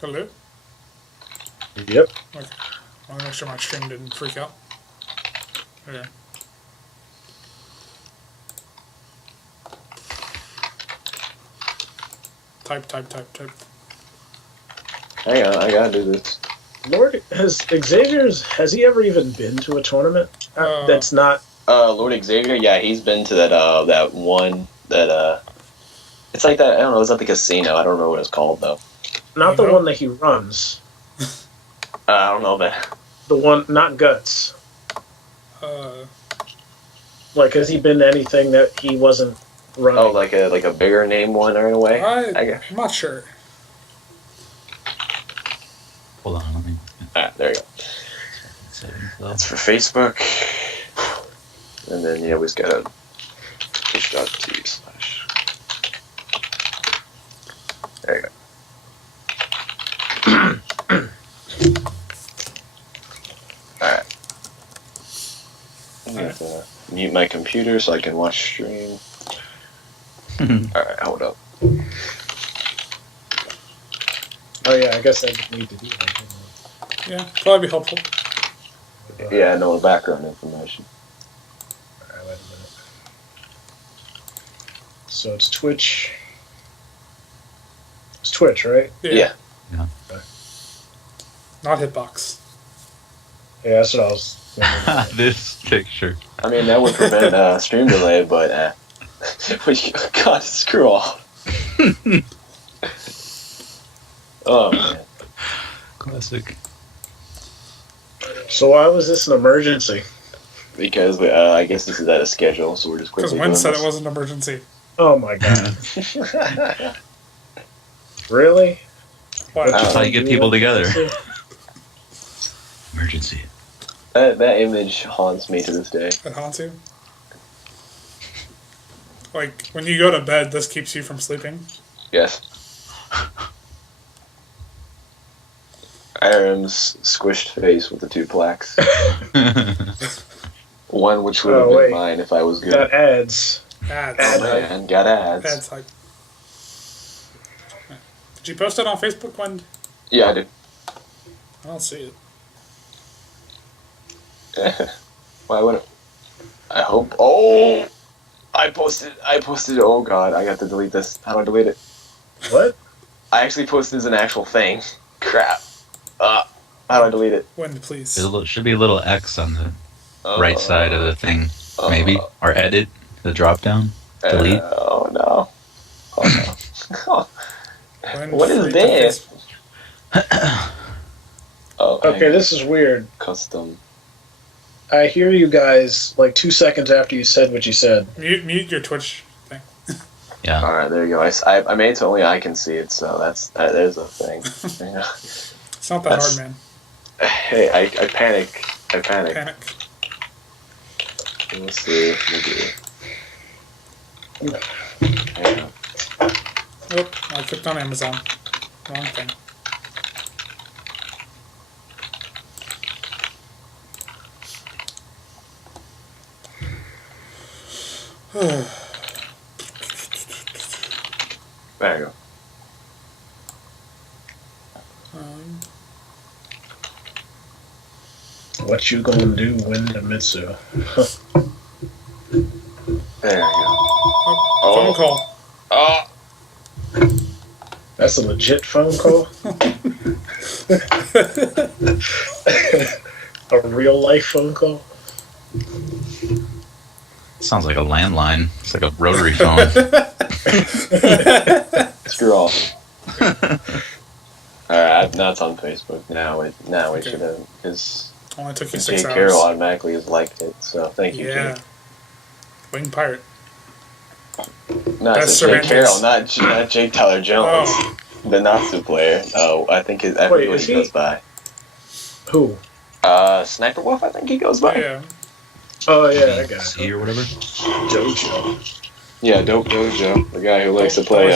Hello? Yep. Okay. I want to make sure my stream didn't freak out. Okay. Type. Hang on, I gotta do this. Lord, has he ever even been to a tournament? That's not... Lord Xavier, yeah, he's been to that one that it's like that. I don't know. It's at the casino. I don't know what it's called though. Not the one that he runs. I don't know that. The one, not Guts. Like, has he been to anything that he wasn't running? Oh, like a bigger name one or in a way. I'm not sure. Hold on, let me. Alright, there you go. That's for Facebook. And then you always gotta twitch.tv/. There you go. Alright. I'm gonna mute my computer so I can watch stream. Alright, hold up. Oh yeah, I guess I just need to do that. Yeah, probably be helpful. Yeah, no background information. Alright, wait a minute. So it's Twitch. It's Twitch, right? Yeah. Okay. Not Hitbox. Yeah, that's what I was thinking. This picture. I mean, that would prevent stream delay, but God, screw off. Oh, man. Classic. So why was this an emergency? Because I guess this is out of schedule, so we're just Because quickly Wynn said this. it was an emergency. Oh my god. Really? What? That's how you get people together. Emergency. That image haunts me to this day. It haunts you? Like, when you go to bed, this keeps you from sleeping? Yes. Aram's squished face with the two plaques. One which would have been mine if I was good. Got ads. Ads. Oh man, got ads. Ads hype. Did you post it on Facebook, Wynn? Yeah, I did. I don't see it. Why would it? I hope. Oh! I posted. Oh god, I got to delete this. How do I delete it? What? I actually posted as an actual thing. Crap. How do I delete it? Wynn, please. There should be a little X on the right side of the thing, maybe. Or edit, the drop down. Delete. Oh no. Oh no. Wynn, What is free this? Oh, Okay, this is weird. Custom. I hear you guys like 2 seconds after you said what you said. Mute your Twitch thing. Yeah. Alright, there you go. I made it so only I can see it, so there's a thing. Yeah. It's not that hard, man. Hey, I panic. Panic. Let's see. Hang on. Oop, I clicked on Amazon. Wrong thing. There you go. What you gonna do when the Mitsu? There you go. Phone call. Oh! That's a legit phone call? A real life phone call? Sounds like a landline. It's like a rotary phone. Screw off. Alright, now it's on Facebook. Now it should have. Because Only took you 6 Jake hours. Carroll automatically has liked it, so thank you, Yeah. Jake. Wing Pirate. No, That's it's Jake Cervantes. Carroll, not Jake Tyler Jones, Oh. the Natsu player. Oh, I think I forget what is he he? goes by. Who? Sniper Wolf, I think he goes by. Yeah. Oh yeah, I got it. C or whatever. Jojo. Yeah, Dope Dojo, the guy who likes to play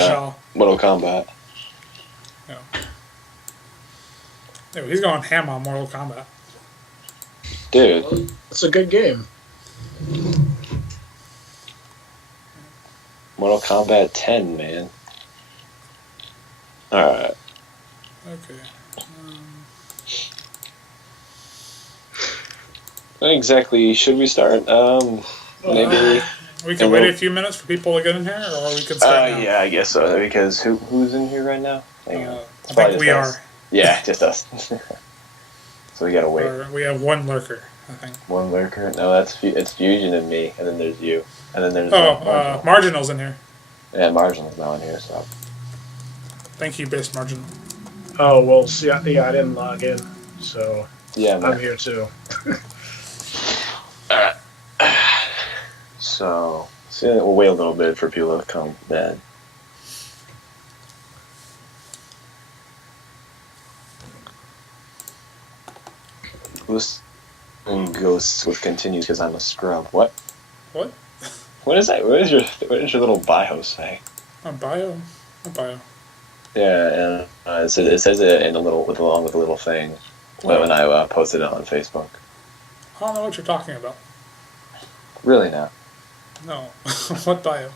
Mortal Kombat. Yeah. Yeah, he's going ham on Mortal Kombat. Dude, It's a good game. Mortal Kombat 10, man. Alright. Okay. Exactly. Should we start? Maybe. We can wait a few minutes for people to get in here, or we can start now. Yeah, I guess so. Because who's in here right now? Hang on. I think we are. Yeah, just us. So we gotta wait. We have one lurker, I think. One lurker? No, it's Fusion and me, and then there's you, and then there's Marginal's in here. Yeah, Marginal's now in here. So. Thank you, Base Marginal. Oh well, see, I didn't log in, so yeah, I'm here too. So we'll wait a little bit for people to come then. Ghosts with continues because I'm a scrub. What? What? What is that? What is your little bio say? A bio? A bio. Yeah, and it says it in along with a little thing when I posted it on Facebook. I don't know what you're talking about. Really now? No. What bio?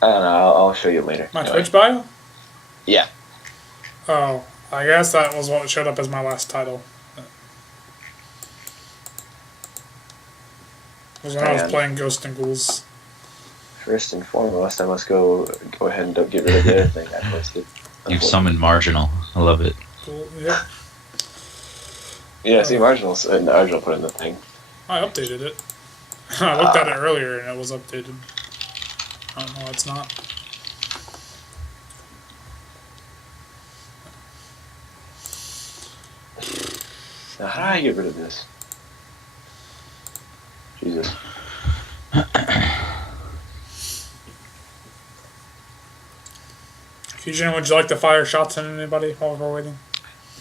I don't know. I'll show you later. My Twitch bio? Yeah. Oh, I guess that was what showed up as my last title. It was when I was playing Ghosts and Ghouls. First and foremost, I must go ahead and get rid of the other thing I posted. You've summoned Marginal. I love it. Cool. Yeah. Yeah, see, Marginal put in the thing. I updated it. I looked at it earlier and it was updated. Oh, no, it's not. Now, how do I get rid of this? Jesus. Fusion, would you like to fire shots at anybody while we're waiting?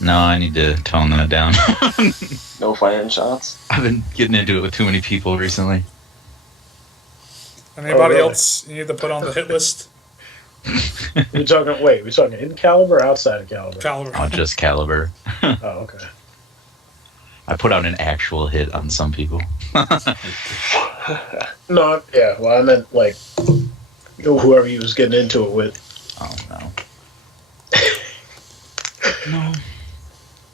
No, I need to tone that down. No firing shots? I've been getting into it with too many people recently. Anybody else you need to put on the hit list? we talking in caliber or outside of caliber? Caliber. Oh, just caliber. Oh, okay. I put out an actual hit on some people. No, yeah, well, I meant, like, whoever he was getting into it with. Oh, no. No.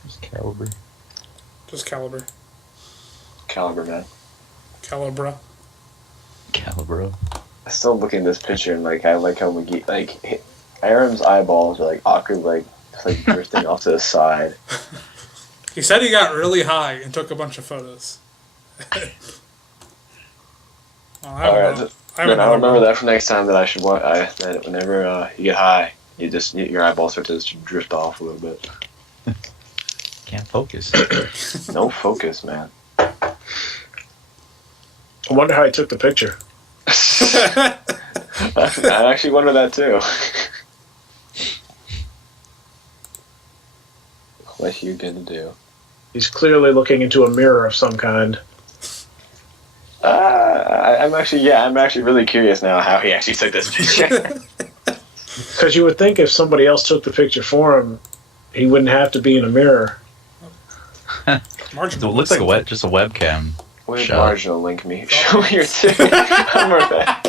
Just caliber. Just caliber. Caliber, man. Calibra. Calibro. I still look at this picture and, like, I like how McGee, like, Aram's eyeballs are, like, awkward, like, just, like, drifting off to the side. He said he got really high and took a bunch of photos. I remember that for next time that I should want. That whenever you get high, your eyeballs start to just drift off a little bit. Can't focus. No focus, man. I wonder how he took the picture. I actually wonder that too. What you gonna do? He's clearly looking into a mirror of some kind. I'm actually really curious now how he actually took this picture. Because you would think if somebody else took the picture for him, he wouldn't have to be in a mirrur. It looks like just a webcam. Where's Marginal link me? Show me your tip. I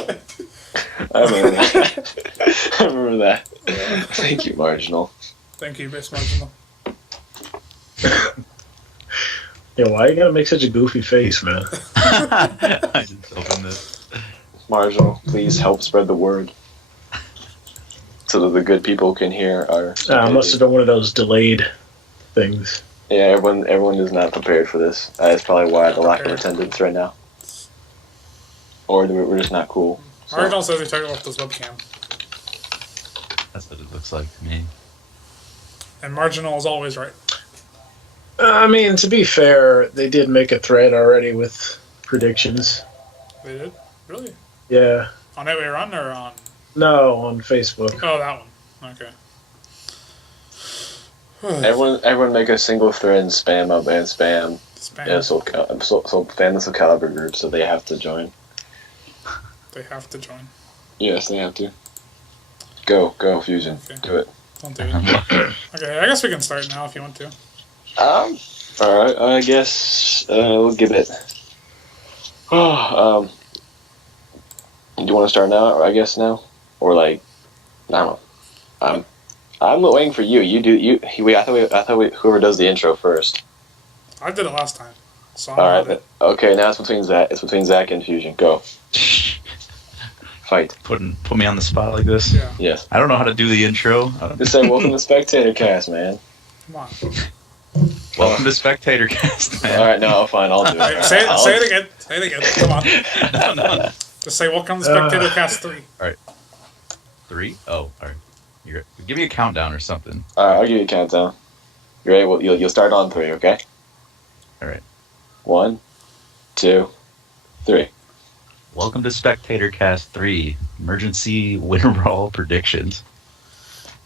remember that. Thank you, Marginal. Thank you, Base Marginal. Yeah, why you gotta make such a goofy face, man? I just opened this. Marginal, please help spread the word. So that the good people can hear our... I must have done one of those delayed things. Yeah, everyone is not prepared for this. That's probably why the lack of attendance right now. Or we're just not cool. So. Marginal says he took it off this webcam. That's what it looks like to me. And Marginal is always right. I mean, to be fair, they did make a thread already with predictions. They did? Really? Yeah. On That Way Run or on... No, on Facebook. Oh, that one. Okay. Everyone make a single thread and spam up and spam. Yeah, so fan the Caliber group, so they have to join. They have to join. Yes, they have to. Go, Fusion. Okay. Do it. Don't do it. Okay, I guess we can start now if you want to. Alright, I guess we'll give it. Do you want to start now, or I guess now? Or like, I don't know. I'm waiting for you. You do. I thought whoever does the intro first. I did it last time. So all right. Okay. Now it's between Zach and Fusion. Go. Fight. Put me on the spot like this. Yeah. Yes. I don't know how to do the intro. Just say welcome to SpectatorCast, man. Come on. Welcome to SpectatorCast, man. All right. No, fine. I'll do it. Say it again. Say it again. Come on. No. Just say welcome to SpectatorCast 3. All right. 3? Oh, all right. Give me a countdown or something. All right. I'll give you a countdown. You ready? Well, you'll start on 3. Okay. All right. 1, 2, 3. Welcome to SpectatorCast 3, emergency winter brawl predictions.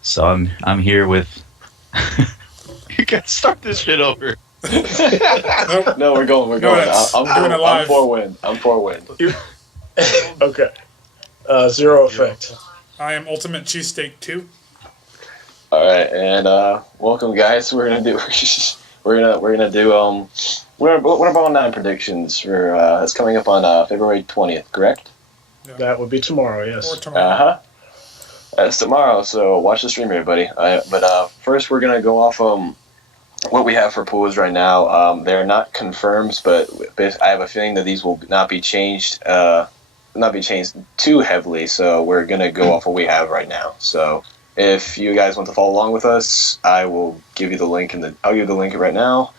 So I'm here with. You gotta start this shit over. Nope. No, we're going. I'm doing it live. I'm 4 win. Okay. 0 effect. I am Ultimate Cheesesteak 2. All right, and welcome, guys. We're gonna do Winter 9 predictions for it's coming up on February 20th, correct? Yeah. That would be tomorrow, yes. Or tomorrow. It's tomorrow, so watch the stream, everybody. But first, we're gonna go off what we have for pools right now. They're not confirmed, but I have a feeling that these will not be changed. Not be changed too heavily. So we're gonna go off what we have right now. So if you guys want to follow along with us, I will give you the link I'll give the link right now.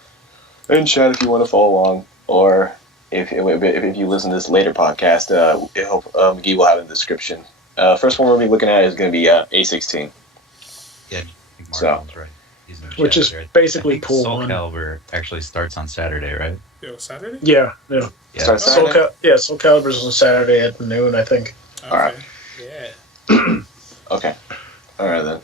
In chat if you want to follow along, or if you listen to this later podcast, Guy will have it in the description. First one we'll be looking at is going to be A16. Yeah, I think Martin's right. He's in the Which chat is there. basically pool Soul 1. Calibur actually starts on Saturday, right? Yo, Saturday? Yeah. Start Saturday? Soul Calibur's on Saturday at noon, I think. Okay. All right. Yeah. Okay. All right then.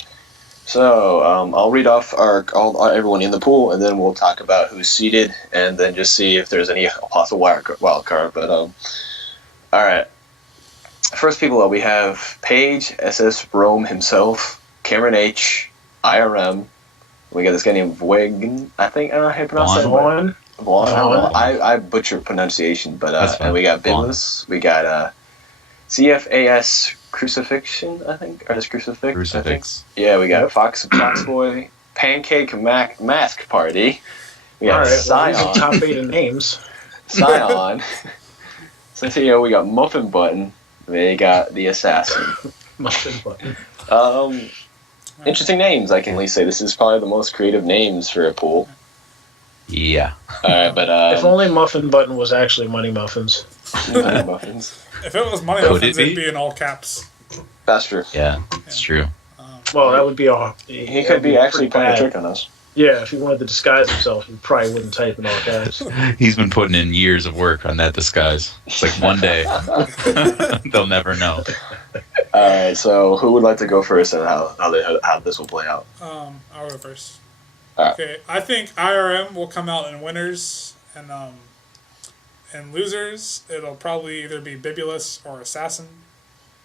So I'll read off everyone in the pool, and then we'll talk about who's seeded, and then just see if there's any possible wild card. But all right. First people up, we have Paige, SS Rome himself, Cameron H, IRM. We got this guy named Vweg. I don't know how you pronounce that. Vaughn. I butcher pronunciation, but and we got Biblis. We got CFAS Crucifixion, I think, or just Crucifix. Yeah, we got Foxboy, Pancake Mask Party. We got Scion. Well, top 8 in names. Scion. So we got Muffin Button. They got the Assassin. Muffin Button. Interesting names. I can at least say this is probably the most creative names for a pool. Yeah. All right, but if only Muffin Button was actually Money Muffins. Money Muffins. If it was Money Muffins, it'd be in all caps. That's true. Yeah, it's true. Well, that would be all. He could be actually playing a trick on us. Yeah, if he wanted to disguise himself, he probably wouldn't type in all caps. He's been putting in years of work on that disguise. It's like one day they'll never know. All right, so who would like to go first, and how this will play out? I'll go first. Right. Okay, I think IRM will come out in winners, and losers, it'll probably either be Bibulus or Assassin.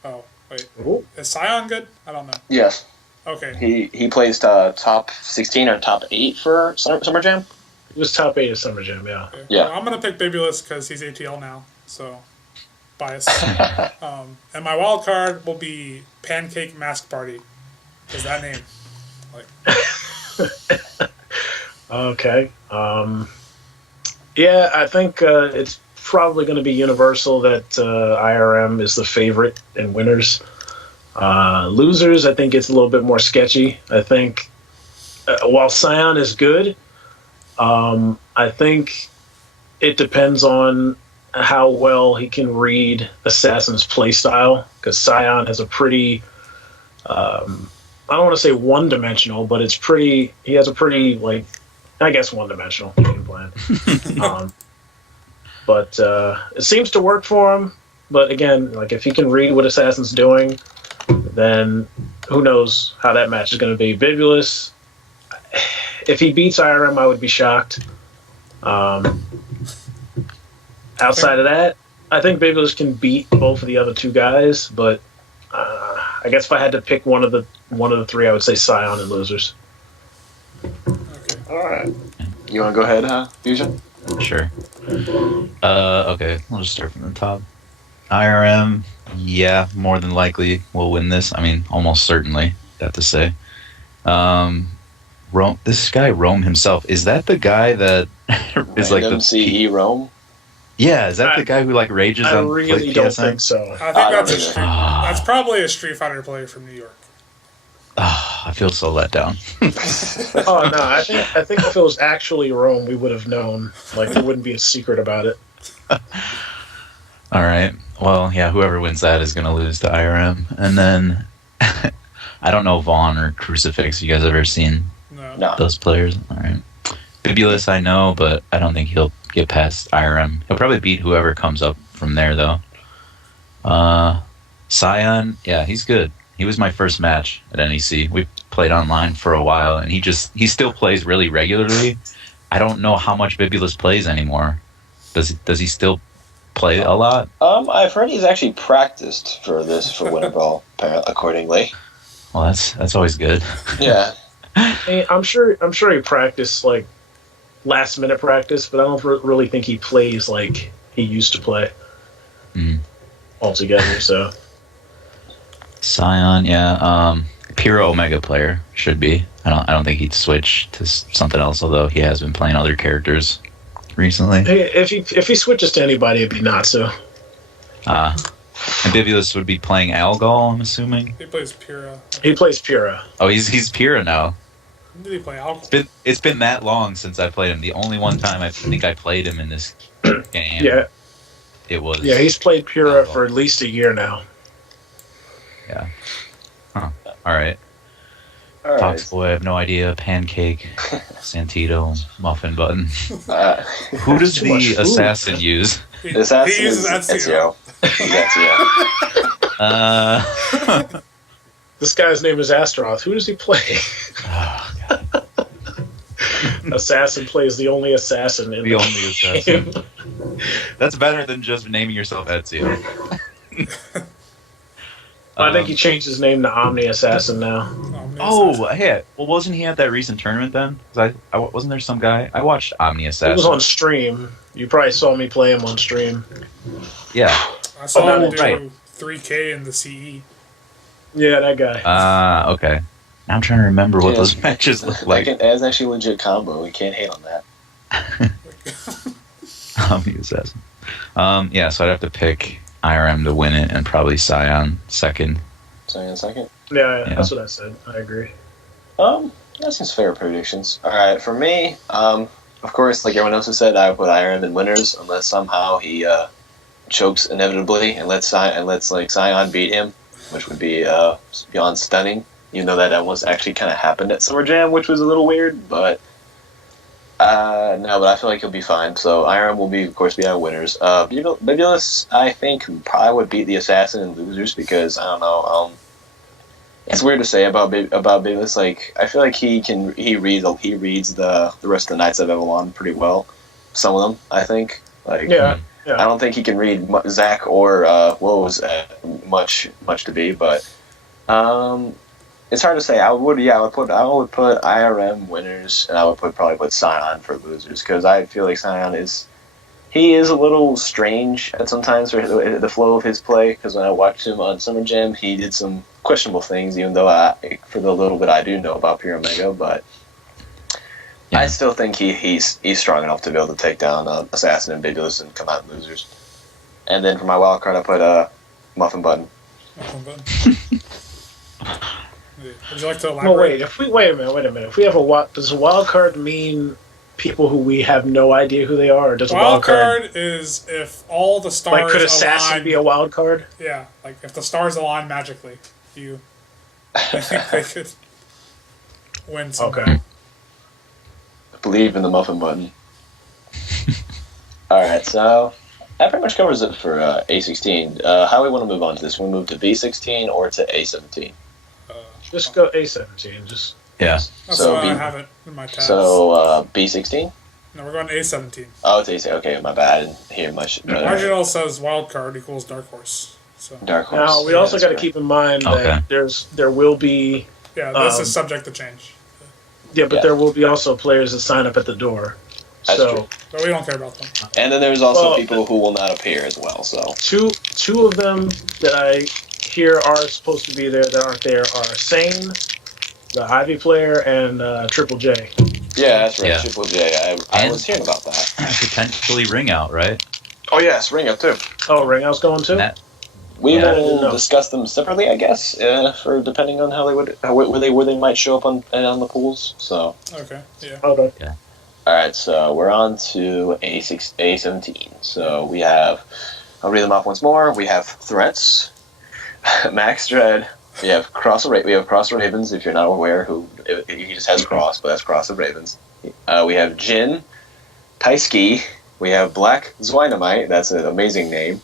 Oh, wait. Ooh. Is Scion good? I don't know. Yes. Okay. He plays top 16 or top 8 for Summer Jam? He was top 8 at Summer Jam, yeah. Okay. Yeah. Well, I'm going to pick Bibulus because he's ATL now, so bias. And my wild card will be Pancake Mask Party, because that name. Okay. Yeah, I think it's probably going to be universal that IRM is the favorite in winners. Losers, I think it's a little bit more sketchy. I think while Scion is good, I think it depends on how well he can read Assassin's playstyle, because Scion has a pretty, I don't want to say one-dimensional, but he has a pretty, I guess one-dimensional game plan. But it seems to work for him. But again, if he can read what Assassin's doing, then who knows how that match is going to be. Bibulus, if he beats IRM, I would be shocked. Outside of that, I think Bibulus can beat both of the other two guys, but I guess if I had to pick one of the three, I would say Scion and losers. Okay. All right. You want to go ahead, Fusion? Sure. Okay, we'll just start from the top. IRM, yeah, more than likely will win this. I mean, almost certainly, have to say. Rome. This guy Rome himself, is that the guy that is like the CE Rome? Yeah, is that the guy who like rages I on really PSN? don't think so. I think that's probably a Street Fighter player from New York. I feel so let down. Oh no, I think if it was actually Rome, we would have known. Like there wouldn't be a secret about it. All right. Well, yeah, whoever wins that is going to lose to IRM. And then I don't know Vaughn or Crucifix. You guys ever seen those players? All right. Bibulus I know, but I don't think he'll get past IRM. He'll probably beat whoever comes up from there, though. Scion, yeah, he's good. He was my first match at NEC. We played online for a while, and he still plays really regularly. I don't know how much Bibulus plays anymore. Does he still play a lot? I've heard he's actually practiced for Winter Brawl, accordingly. Well, that's always good. Yeah. I'm sure he practiced like last minute practice, but I don't really think he plays like he used to play altogether. So Scion, yeah, pure Omega player should be. I don't think he'd switch to something else, although he has been playing other characters recently. Hey, if he switches to anybody, it'd be Natsu. And Bibulus would be playing Algol, I'm assuming. He plays Pyrrha. He plays Pyrrha. Oh, he's Pyrrha now. When did he play Algol? It's been that long since I played him. The only one time I think I played him in this game. Yeah. It was. Yeah, he's played Pyrrha for at least a year now. Yeah. Huh. All right. Fox Boy, I have no idea. Pancake, Santito, Muffin Button. Who does the assassin use? The assassin he uses Ezio. This guy's name is Astaroth. Who does he play? Oh, God. Assassin plays the only assassin in the only assassin. That's better than just naming yourself Ezio. I think he changed his name to Omni Assassin now. Oh, yeah. Well, wasn't he at that recent tournament then? I wasn't there some guy? I watched Omni Assassin. It was on stream. You probably saw me play him on stream. Yeah. I saw him do 3K in the CE. Yeah, that guy. Okay. Now I'm trying to remember what those matches look like. That's actually a legit combo. We can't hate on that. Omni Assassin. Yeah, so I'd have to pick IRM to win it and probably Scion second. Scion second? Yeah, that's what I said. I agree. That seems fair predictions. Alright, for me, of course, like everyone else has said, I would put IRM in winners unless somehow he chokes inevitably and lets Scion beat him, which would be beyond stunning. Even though that almost actually kind of happened at Summer Jam, which was a little weird, but no, but I feel like he'll be fine. So IRM will of course, be our winners. Bibulus, I think, probably would beat the Assassin and losers because I don't know. It's weird to say about Bibulus. Like I feel like he reads the rest of the Knights of Avalon pretty well. Some of them, I think. Like yeah. I don't think he can read Zach or Woes much to be, but it's hard to say. I would put IRM winners, and I would probably put Scion for losers because I feel like Scion is a little strange at sometimes for the flow of his play. Because when I watched him on Summer Jam, he did some questionable things. Even though for the little bit I do know about Pure Omega, but I still think he's strong enough to be able to take down Assassin and Bibulus and come out losers. And then for my wild card, I put Muffin Button. Muffin Button. Would you like to elaborate? No, wait a minute. If we have does a wild card mean people who we have no idea who they are? Or does wild card is if all the stars like could Assassin align, be a wild card? Yeah, like if the stars align magically, I think they could win something. Okay. Believe in the Muffin Button. Alright, so that pretty much covers it for A16. How do we want to move on to this? We move to B16 or to A17? Just go A17. Yeah. That's why I have it in my tabs. So B16? No, we're going to A17. Oh, it's A16. Okay, my bad. I didn't hear much. Marginal says wild card equals dark horse. So. Dark horse. Now we also got to keep in mind that there will be. Yeah, this is subject to change. Yeah, but there will be also players that sign up at the door. That's true. But we don't care about them. And then there's also people who will not appear as well. So two of them that I hear are supposed to be there that aren't there are Sane, the Ivy player and Triple J. Yeah, that's right. Yeah. Triple J. I was hearing about that. Potentially Ring Out, right? Oh yes, Ring Out too. Oh, Ring Out's going too. We will discuss them separately, I guess, for depending on how they would where they might show up on the pools. So. Okay. Yeah. Okay. Yeah. All right, so we're on to A17. So we have. I'll read them off once more. We have Threats, Max Dread. We have Cross of Ravens. If you're not aware, he just has Cross, but that's Cross of Ravens. We have Jin, Taisuke. We have Black Zwynamite. That's an amazing name.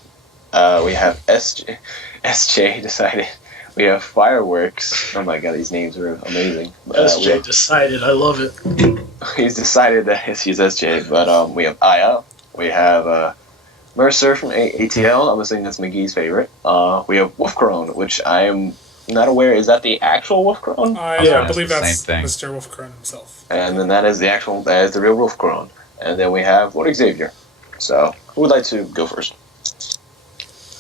We have SJ Decided. We have Fireworks. Oh my god, these names are amazing. SJ Decided. I love it. He's decided that he's SJ. But we have Aya. We have Mercer from ATL. I'm assuming that's McGee's favorite. We have Wolfcrone, which I am not aware. Is that the actual Wolfcrone? I believe that's same thing. Mr. Wolfcrone himself. And then that is the real Wolfcrone. And then we have Lord Xavier. So, who would like to go first?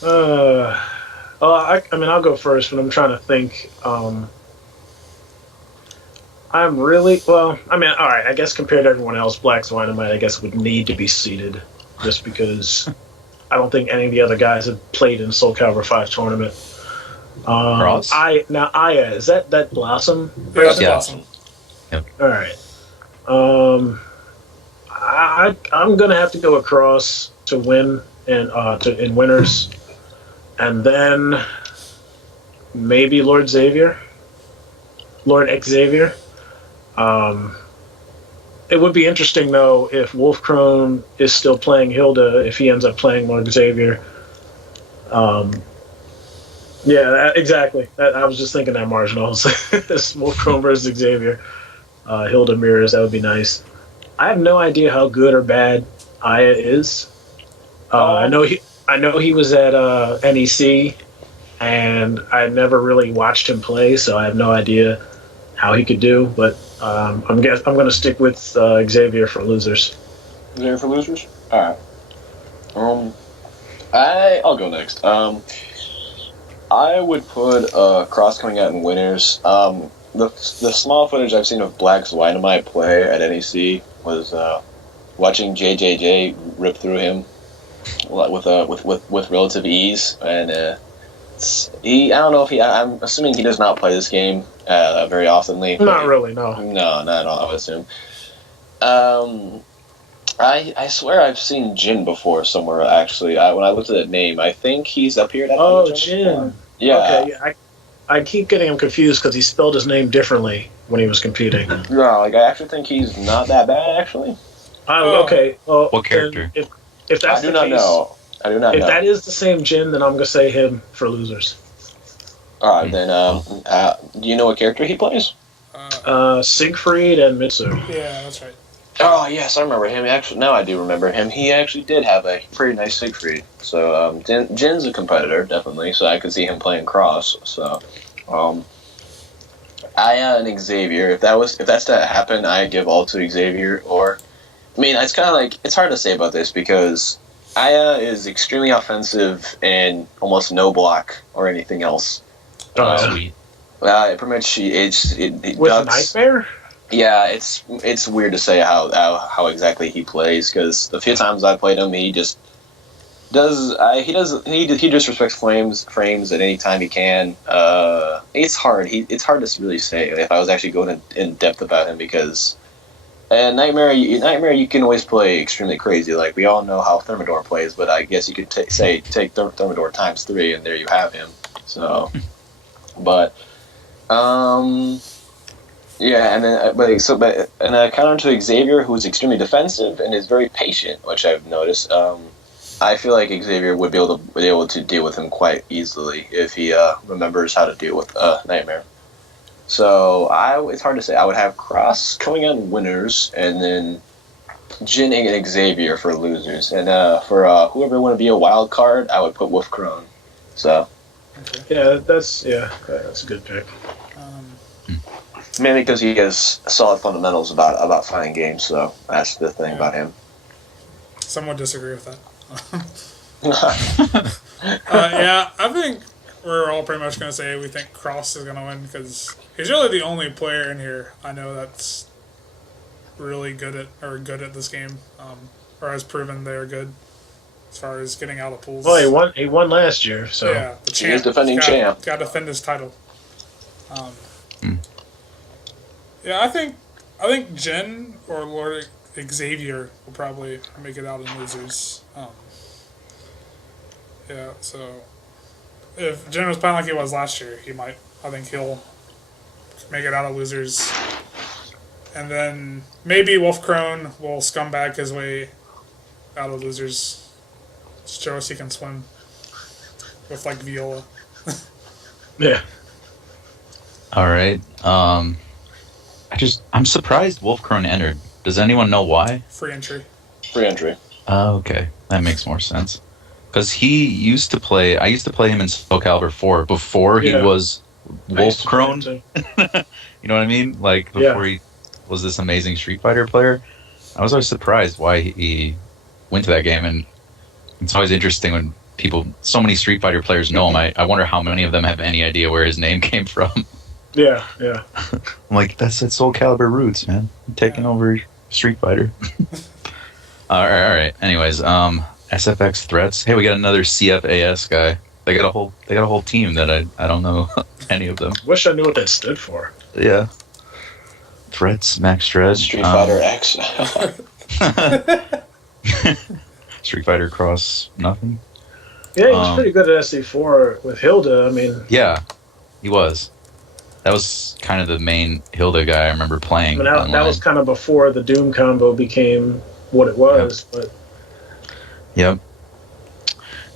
I mean, I'll go first, but I'm trying to think. All right, I guess compared to everyone else, Black Zwynamite, I guess, would need to be seeded, just because I don't think any of the other guys have played in Soul Calibur 5 tournament. Cross? Aya, is that Blossom? Yeah, that's Blossom. Yep. All right. I'm gonna have to go across to win and in winners, and then maybe Lord Xavier. It would be interesting though if Wolfcrone is still playing Hilda if he ends up playing Lord Xavier. Exactly. I was just thinking that marginals. This Wolfcrone versus Xavier, Hilda mirrors. That would be nice. I have no idea how good or bad Aya is. I know he was at NEC, and I never really watched him play, so I have no idea how he could do. But I'm going to stick with Xavier for losers. Xavier for losers. All right. I'll go next. I would put Cross coming out in winners. The small footage I've seen of Black Zwynamite play at NEC was watching JJJ rip through him with relative ease, and I don't know if I'm assuming he does not play this game very oftenly. Not really, no. No, not at all. I would assume. I swear I've seen Jin before somewhere. Actually, when I looked at that name, I think he's up here. Jin. Yeah. Okay. Yeah, I keep getting him confused because he spelled his name differently when he was competing. No, I actually think he's not that bad. Actually. Okay. Well, what character? If that's I do not know. If that is the same Jin, then I'm gonna say him for losers. All right, then. Do you know what character he plays? Siegfried and Mitsu. Yeah, that's right. Oh yes, I remember him. Actually, now I do remember him. He actually did have a pretty nice Siegfried. So Jin's a competitor, definitely. So I could see him playing Cross. So, Aya and Xavier. If that's to happen, I give all to Xavier. It's kind of like it's hard to say about this because Aya is extremely offensive and almost no block or anything else. Sweet. Pretty much it with ducks. Nightmare. Yeah, it's weird to say how exactly he plays because the few times I played him, he just does he disrespects frames at any time he can. It's hard. It's hard to really say if I was actually going in depth about him because Nightmare you can always play extremely crazy. Like we all know how Thermidor plays, but I guess you could take Thermidor times 3 and there you have him. So, but yeah, and then counter to Xavier, who's extremely defensive and is very patient, which I've noticed. I feel like Xavier would be able to deal with him quite easily if he remembers how to deal with Nightmare. So it's hard to say. I would have Cross coming on winners, and then Jin and Xavier for losers, and for whoever want to be a wild card, I would put Wolfcrone. So. Yeah, that's a good pick. Mainly because he has solid fundamentals about fighting games, so that's the thing about him. Some would disagree with that. Yeah, I think we're all pretty much gonna say we think Cross is gonna win because he's really the only player in here I know that's really good at this game, or has proven they're good as far as getting out of pools. Well, he won last year, so yeah, the champ. He's defending champ. Got to defend his title. Yeah, I think Jin or Lord Xavier will probably make it out in losers. Yeah, so if Jin was playing like he was last year, he might. I think he'll make it out of losers. And then maybe Wolf Crone will scumbag his way out of losers. Just show us he can swim with like Viola. yeah. All right. I'm surprised Wolf Crone entered. Does anyone know why? Free entry. Free entry. Oh, okay. That makes more sense. Because he used to play... I used to play him in Soul Calibur 4 before he was Wolf Crone. You know what I mean? Like, before he was this amazing Street Fighter player. I was always surprised why he went to that game. And it's always interesting when so many Street Fighter players know him. I wonder how many of them have any idea where his name came from. Yeah. I'm like, that's Soul Calibur roots, man. I'm taking over Street Fighter. All right. Anyways, SFX threats. Hey, we got another CFAS guy. They got a whole team that I don't know any of them. Wish I knew what that stood for. Yeah. Threats, Max Dread. Street Fighter X. Street Fighter Cross, nothing. Yeah, he was pretty good at SC4 with Hilda. I mean, yeah, he was. That was kind of the main Hilda guy I remember playing. That was kind of before the Doom combo became what it was. Yep.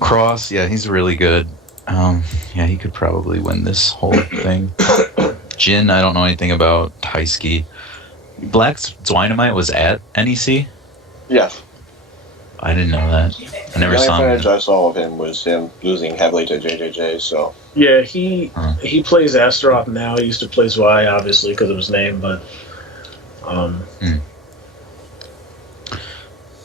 Cross, yeah, he's really good. Yeah, he could probably win this whole thing. Jin, I don't know anything about. Taisuke. Black's Dynamite was at NEC? Yeah. I didn't know that. I never saw him. The only I saw of him was him losing heavily to JJJ, so... Yeah, he plays Astaroth now. He used to play Zwei, obviously, because of his name, but...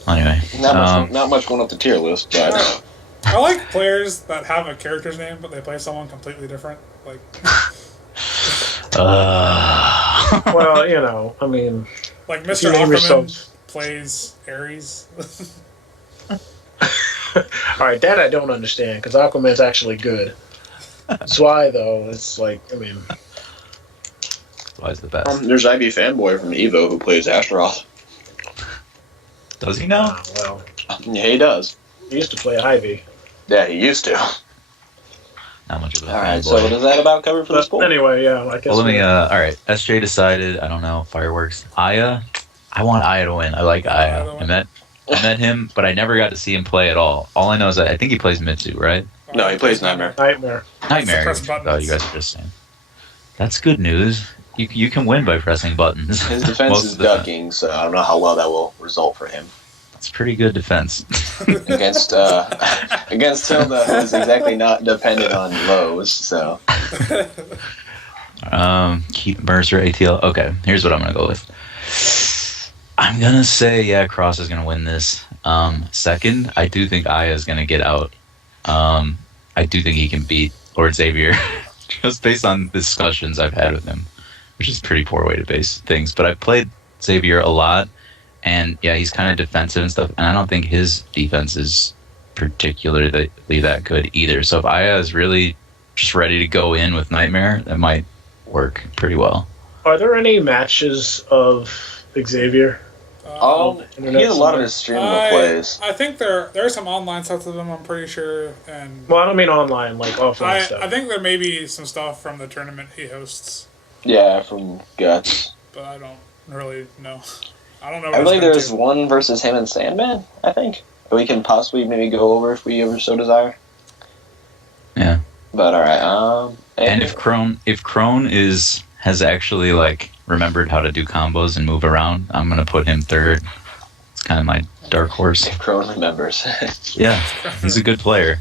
Anyway. Not much going up the tier list, but... I like players that have a character's name, but they play someone completely different. Like... Well, you know, I mean... Like Mr. Aquaman plays Ares. Alright, that I don't understand, because Aquaman's actually good. Zwei, though, it's like, I mean... Zwei's the best. There's IB Fanboy from Evo who plays Astaroth. Does he now? Well... Yeah, he does. He used to play Ivy. Yeah, he used to. Not much of a Alright, so what is that about covered for this poll? Anyway, yeah, I guess... Well, let me, alright, SJ decided, I don't know, Fireworks. Aya? I want Aya to win. I like Aya. I met him, but I never got to see him play at all. All I know is that I think he plays Mitsu, right? No, he plays Nightmare. Nightmare. Oh, you guys are just saying. That's good news. You can win by pressing buttons. His defense is ducking, so I don't know how well that will result for him. It's pretty good defense. against Hilda, who's exactly not dependent on lows, so... Keep Mercer, ATL. Okay, here's what I'm going to go with. I'm going to say, yeah, Cross is going to win this. Second, I do think Aya is going to get out. I do think he can beat Lord Xavier, just based on discussions I've had with him, which is a pretty poor way to base things. But I've played Xavier a lot, and yeah, he's kind of defensive and stuff, and I don't think his defense is particularly that good either. So if Aya is really just ready to go in with Nightmare, that might work pretty well. Are there any matches of Xavier? He has a lot of his streamable plays. I think there are some online stuff of them, I'm pretty sure. And well, I don't mean online, like offline stuff. I think there may be some stuff from the tournament he hosts. Yeah, from Guts. But I don't really know. I don't know. I believe there's one versus him and Sandman, I think. We can possibly maybe go over if we ever so desire. Yeah. But alright, and if Crone has actually like remembered how to do combos and move around, I'm gonna put him third. It's kind of my dark horse. If Crone remembers. Yeah, he's a good player.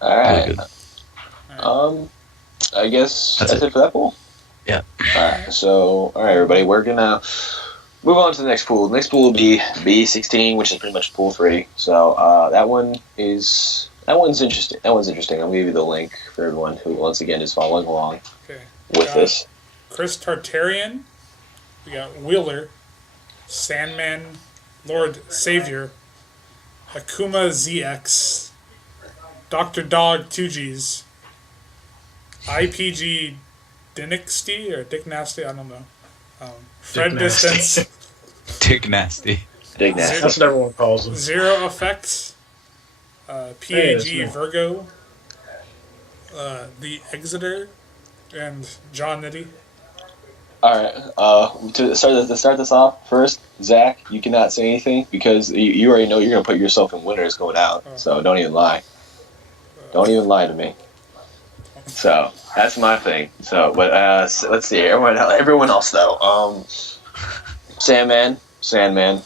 Alright. Really I guess that's it for that pool? Yeah. Alright, so alright everybody, we're gonna move on to the next pool. The next pool will be B16, which is pretty much pool 3. So that one is That one's interesting. I'll give you the link for everyone who, once again, is following along with this. Chris Tartarian. We got Wheeler, Sandman, Lord Savior, Akuma ZX, Dr. Dog 2Gs, IPG Dick Nasty, I don't know. Fred Dick Distance. Dick Nasty. Dick Nasty. That's what everyone calls him. Zero Effects, PAG Virgo, The Exeter, and John Nitty. Alright, to start this off, first, Zach, you cannot say anything because you already know you're going to put yourself in winners going out, so don't even lie. Don't even lie to me. So, that's my thing. So, but let's see, everyone else though. Sandman,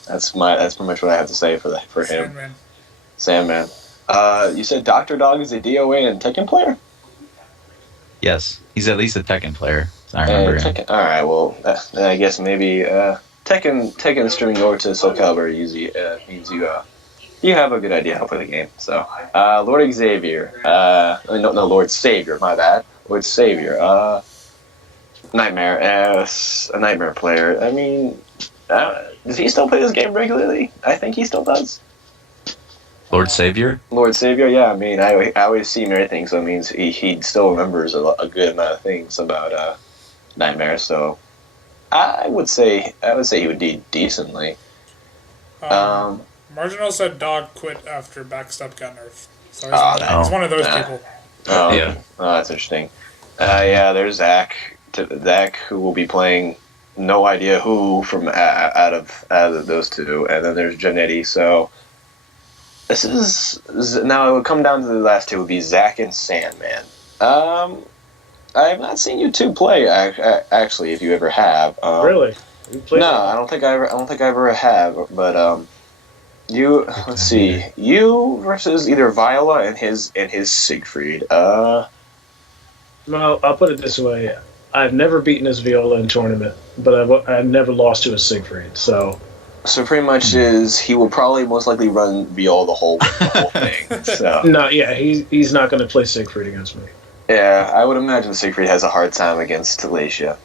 that's pretty much what I have to say for him. Sandman. You said Dr. Dog is a DOA and Tekken player? Yes, he's at least a Tekken player. I remember him. All right, well, then I guess maybe Tekken streaming over to Soul Calibur means you have a good idea how to play the game. So, Lord Xavier, Lord Savior, my bad, Lord Savior, Nightmare, a Nightmare player. I mean, does he still play this game regularly? I think he still does. Lord Savior? Lord Savior, yeah. I mean, I always see him everything, so it means he still remembers a good amount of things about Nightmare. So I would say he would do decently. Marginal said Dog quit after Backstep got nerfed. So he's one of those people. Oh, yeah. Oh, that's interesting. Yeah, there's Zach, who will be playing no idea who from out of those two, and then there's Janetti. So. This is now. It would come down to the last two. Would be Zach and Sandman. I have not seen you two play. Actually, if you ever have. Really? No, I don't think I ever have. But you. Let's see. You versus either Viola and his Siegfried. Well, I'll put it this way: I've never beaten his Viola in tournament, but I've never lost to his Siegfried. So pretty much he will probably most likely run Viola the whole thing. So. No, yeah, he's not going to play Siegfried against me. Yeah, I would imagine Siegfried has a hard time against Talacia.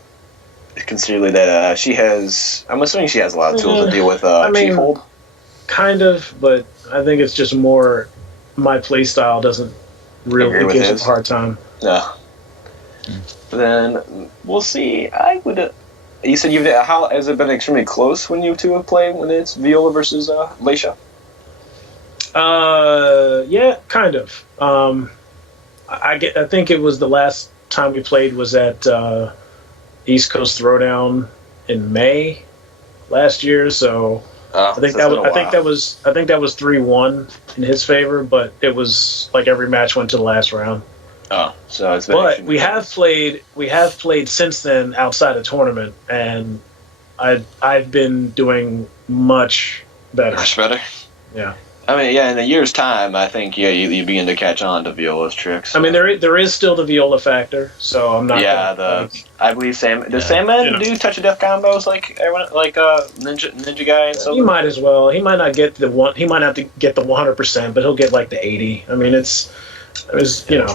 Considering that I'm assuming she has a lot of tools to deal with Chief Hold. Kind of, but I think it's just more my playstyle doesn't really give him a hard time. No. Then we'll see. I would. You said how has it been extremely close when you two have played when it's Viola versus Laisha? Yeah, kind of. I think it was the last time we played was at East Coast Throwdown in May last year. So I think that was 3-1 in his favor, but it was like every match went to the last round. Oh, so it's been. But we have played since then outside of tournament, and I've been doing much better. Much better. Yeah. I mean, yeah. In a year's time, I think you begin to catch on to Viola's tricks. I mean, there is still the Viola factor, so I'm not. Yeah, I believe Sandman do touch of death combos like everyone, like Ninja Guy and so. He might as well. He might not get the one. He might have to get the 100%, but he'll get like the 80. I mean, it was you know.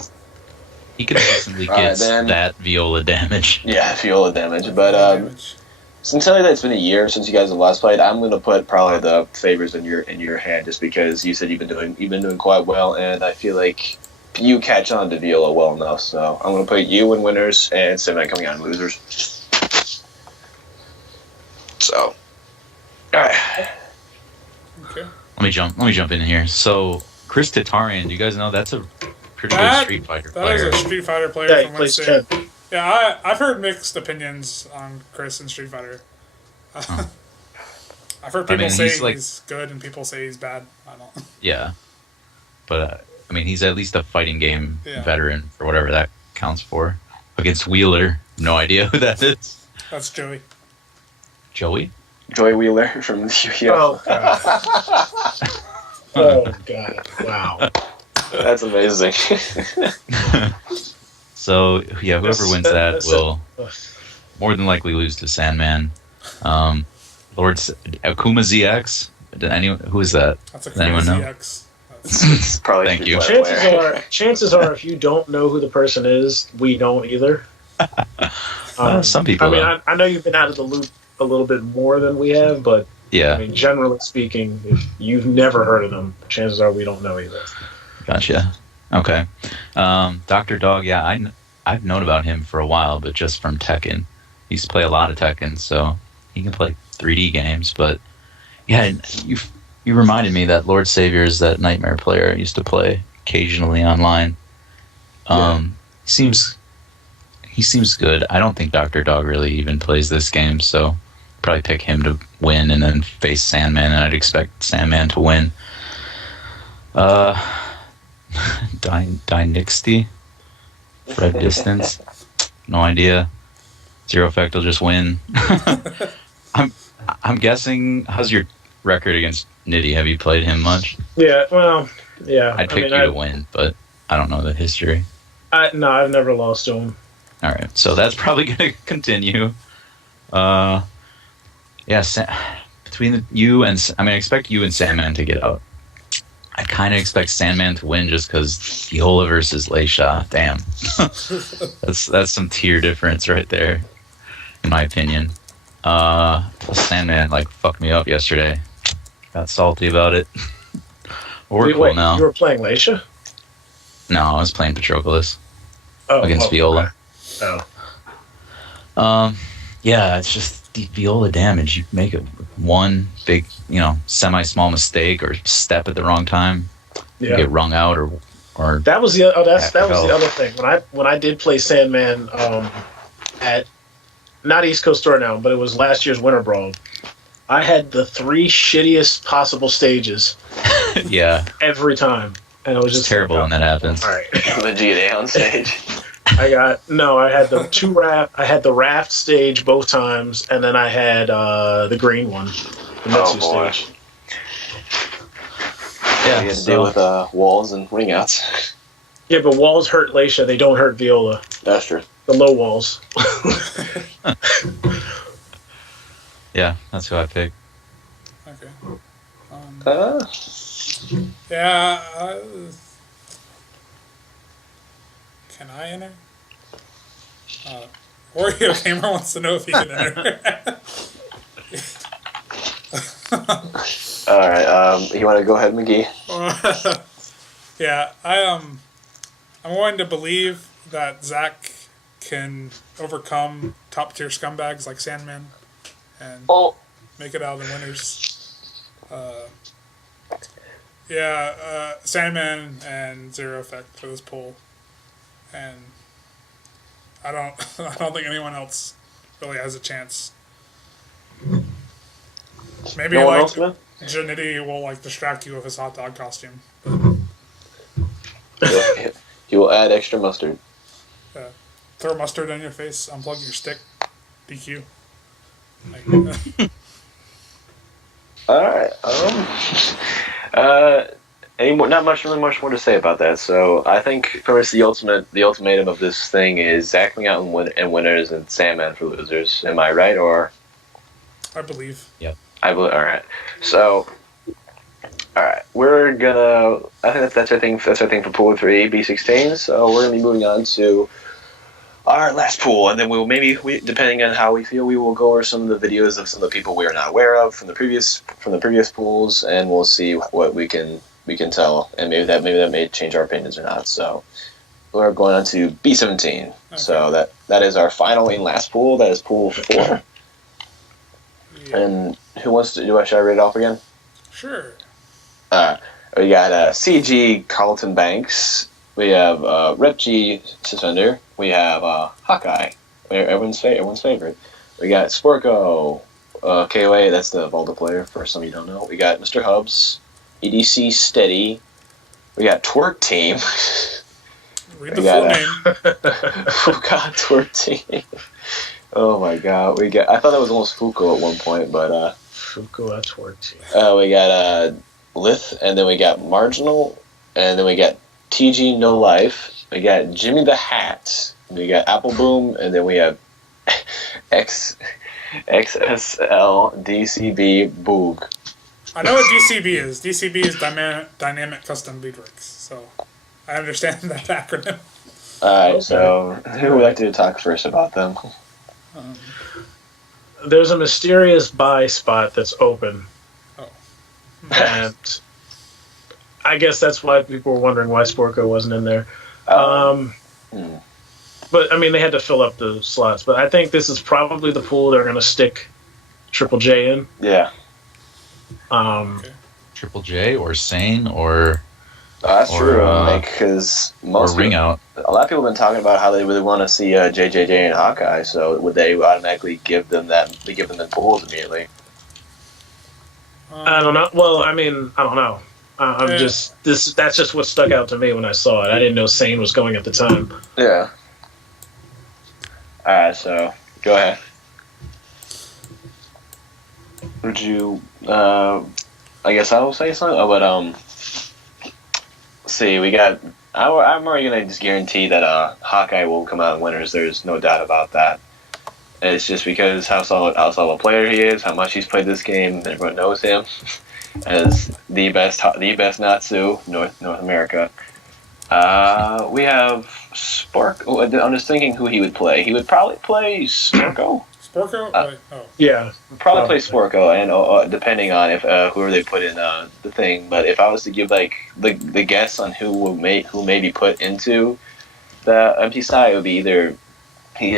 He could definitely get that Viola damage. Yeah, Viola damage. But since it's been a year since you guys have last played, I'm going to put probably the favors in your hand, just because you said you've been doing quite well, and I feel like you catch on to Viola well enough. So I'm going to put you in winners and Sandman coming out in losers. So, all right. Okay. Let me jump in here. So Chris Tatarian, do you guys know that's a pretty good Street Fighter player? That is a Street Fighter player Yeah, from Wednesday. Yeah, I've heard mixed opinions on Chris in Street Fighter. I've heard people say he's good and people say he's bad. I don't. Yeah, but I mean, he's at least a fighting game veteran for whatever that counts for. Against Wheeler, no idea who that is. That's Joey. Joey Wheeler from the Oh god. Oh god. Wow. That's amazing. So yeah, whoever wins that will more than likely lose to Sandman. Lord Akuma ZX. Who is that? That's Akuma ZX. It's probably Thank you. Chances are, if you don't know who the person is, we don't either. Some people. I mean, I know you've been out of the loop a little bit more than we have, but yeah. I mean, generally speaking, if you've never heard of them, chances are we don't know either. Gotcha. Okay. Dr. Dog, yeah, I've known about him for a while, but just from Tekken. He used to play a lot of Tekken, so he can play 3D games. But yeah, you reminded me that Lord Savior is that Nightmare player I used to play occasionally online. He seems good. I don't think Dr. Dog really even plays this game, so probably pick him to win and then face Sandman, and I'd expect Sandman to win. Dynixty? Fred Distance? No idea. Zero Effect will just win. I'm guessing, how's your record against Nitty? Have you played him much? Yeah, well, yeah. I'd pick you to win, but I don't know the history. No, I've never lost to him. Alright, so that's probably going to continue. Between you and... I expect you and Sandman to get out. I kind of expect Sandman to win just because Viola versus Leisha. Damn. that's some tier difference right there, in my opinion. Sandman, fucked me up yesterday. Got salty about it. We're cool now. You were playing Leisha? No, I was playing Patroclus against Viola. Oh. Yeah, it's just the Viola damage. You make it one big, semi-small mistake or step at the wrong time, you get wrung out or that was the other thing. When I did play Sandman at not East Coast Tour now, but it was last year's Winter Brawl. I had the 3 shittiest possible stages. Yeah. Every time, and it was just terrible when that happens. All right. The GA on stage. I had the raft stage both times, and then I had the green one, the Mitsu stage. Yeah, you had to deal with walls and ring outs. Yeah, but walls hurt Leisha, they don't hurt Viola. That's true. The low walls. Yeah, that's who I picked. Okay. Yeah. Can I enter? Oreo Gamer wants to know if he can enter. All right. You want to go ahead, McGee? Yeah, I'm willing to believe that Zach can overcome top tier scumbags like Sandman and make it out of the winners. Sandman and Zero Effect for this poll, and I don't think anyone else really has a chance. Maybe Janity will distract you with his hot dog costume. He will add extra mustard. Throw mustard on your face. Unplug your stick. DQ. All right. Not really much more to say about that. So I think for us the ultimatum of this thing is Zach out and winners and Sandman for losers. Am I right or? I believe. Yep. I believe. All right. So. All right. We're gonna. I think that's our thing. That's our thing for pool 3 B16. So we're gonna be moving on to our last pool, and then depending on how we feel, we will go over some of the videos of some of the people we are not aware of from the previous pools, and we'll see what we can tell, and maybe that may change our opinions or not. So we're going on to B17. Okay. So that is our final and last pool. That is pool 4. Yeah. And who wants to do it? Should I read it off again? Sure. We got CG Carlton Banks. We have Rep G Suspender. We have Hawkeye, everyone's favorite. We got Sporko, KOA, that's the Volta player, for some of you don't know. We got Mr. Hubs, EDC Steady. We got Twerk Team. Read the full name. Oh god, Twerk Team. Oh my god. I thought that was almost Fuko at one point, but Fuko at Twerk Team. We got Lith, and then we got Marginal, and then we got TG No Life. We got Jimmy the Hat. We got Apple Boom, and then we have XSL DCB Boog. I know what DCB is. DCB is Dynamic Custom Beadworks, so I understand that acronym. Alright, so who would like to talk first about them? There's a mysterious buy spot that's open. Oh. And I guess that's why people were wondering why Sporko wasn't in there. But, I mean, they had to fill up the slots. But I think this is probably the pool they're going to stick Triple J in. Yeah. Okay. Triple J or Sane or... that's true, because most Ring Out. A lot of people have been talking about how they really want to see JJJ and Hawkeye, so would they automatically give them the pools immediately? I don't know. Well, I mean, I don't know. That's just what stuck out to me when I saw it. I didn't know Sane was going at the time. Yeah. Alright, so go ahead. Would you I guess I will say something? Oh, but see, we got I'm already gonna just guarantee that Hawkeye will come out in winners. There's no doubt about that. It's just because how solid a player he is, how much he's played this game. Everyone knows him as the best Natsu North America. We have Spork. Oh, I'm just thinking who he would play. He would probably play Sporko. Sporko? Yeah. Probably play Sporko, and depending on if whoever they put in the thing. But if I was to give like the guess on who may be put into the empty side, it would be either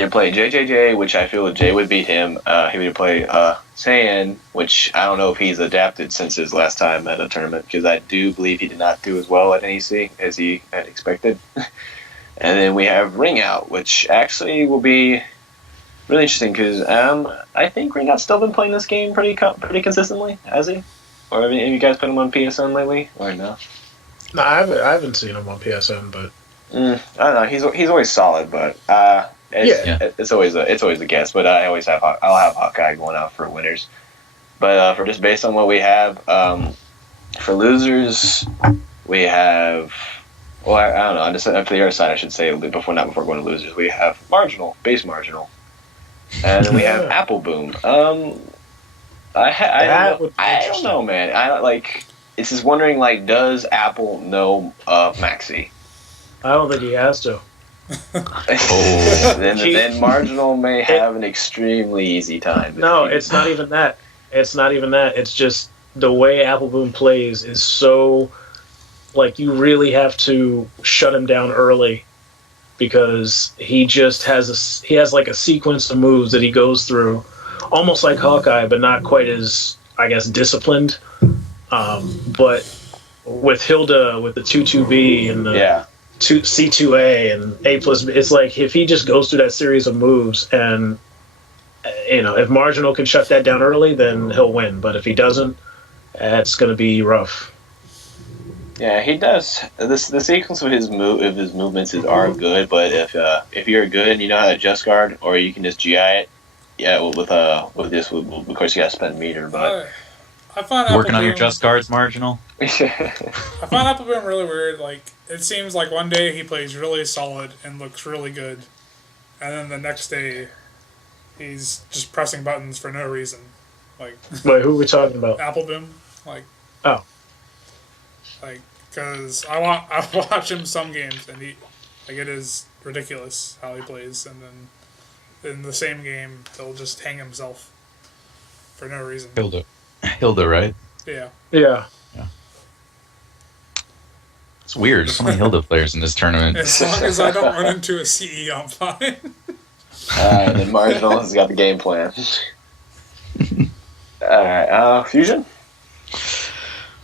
play JJJ, which I feel Jay would beat him. He would play Saiyan, which I don't know if he's adapted since his last time at a tournament, because I do believe he did not do as well at NEC as he had expected. And then we have Ring Out, which actually will be really interesting because I think Ring Out's still been playing this game pretty consistently, has he? Or have you guys put him on PSN lately, or no? No, I haven't seen him on PSN, but I don't know. He's always solid, but it's always a guess. But I'll have Hawkeye going out for winners. But for just based on what we have, for losers, we have. Well, I don't know. I'm just for the other side, I should say before going to losers, we have base marginal, and then we have Apple Boom. I don't know, man. It's just wondering, like, does Apple know Maxi? I don't think he has to. Then Marginal may have an extremely easy time. No, it's not even that. It's just the way Apple Boom plays is so, like, you really have to shut him down early because he just has a sequence of moves that he goes through, almost like Hawkeye, but not quite as, I guess, disciplined. But with Hilda, with the 2-2B and the C2A and A+, it's like if he just goes through that series of moves and, if Marginal can shut that down early, then he'll win. But if he doesn't, it's going to be rough. Yeah, he does. The sequence of his movements are good, but if you're good and you know how to adjust guard, or you can just GI it, with this, of course you got to spend meter, but. I find working on your just guards, Marginal. I find Apple Boom really weird. Like, it seems like one day he plays really solid and looks really good, and then the next day he's just pressing buttons for no reason. Like, wait, who are we talking about? Apple Boom, because I watch him some games and it is ridiculous how he plays, and then in the same game he'll just hang himself for no reason. Hilda, right? Yeah. It's weird. So many Hilda players in this tournament. As long as I don't run into a CE, I'm fine. And then Marginal has got the game plan. Alright, Fusion?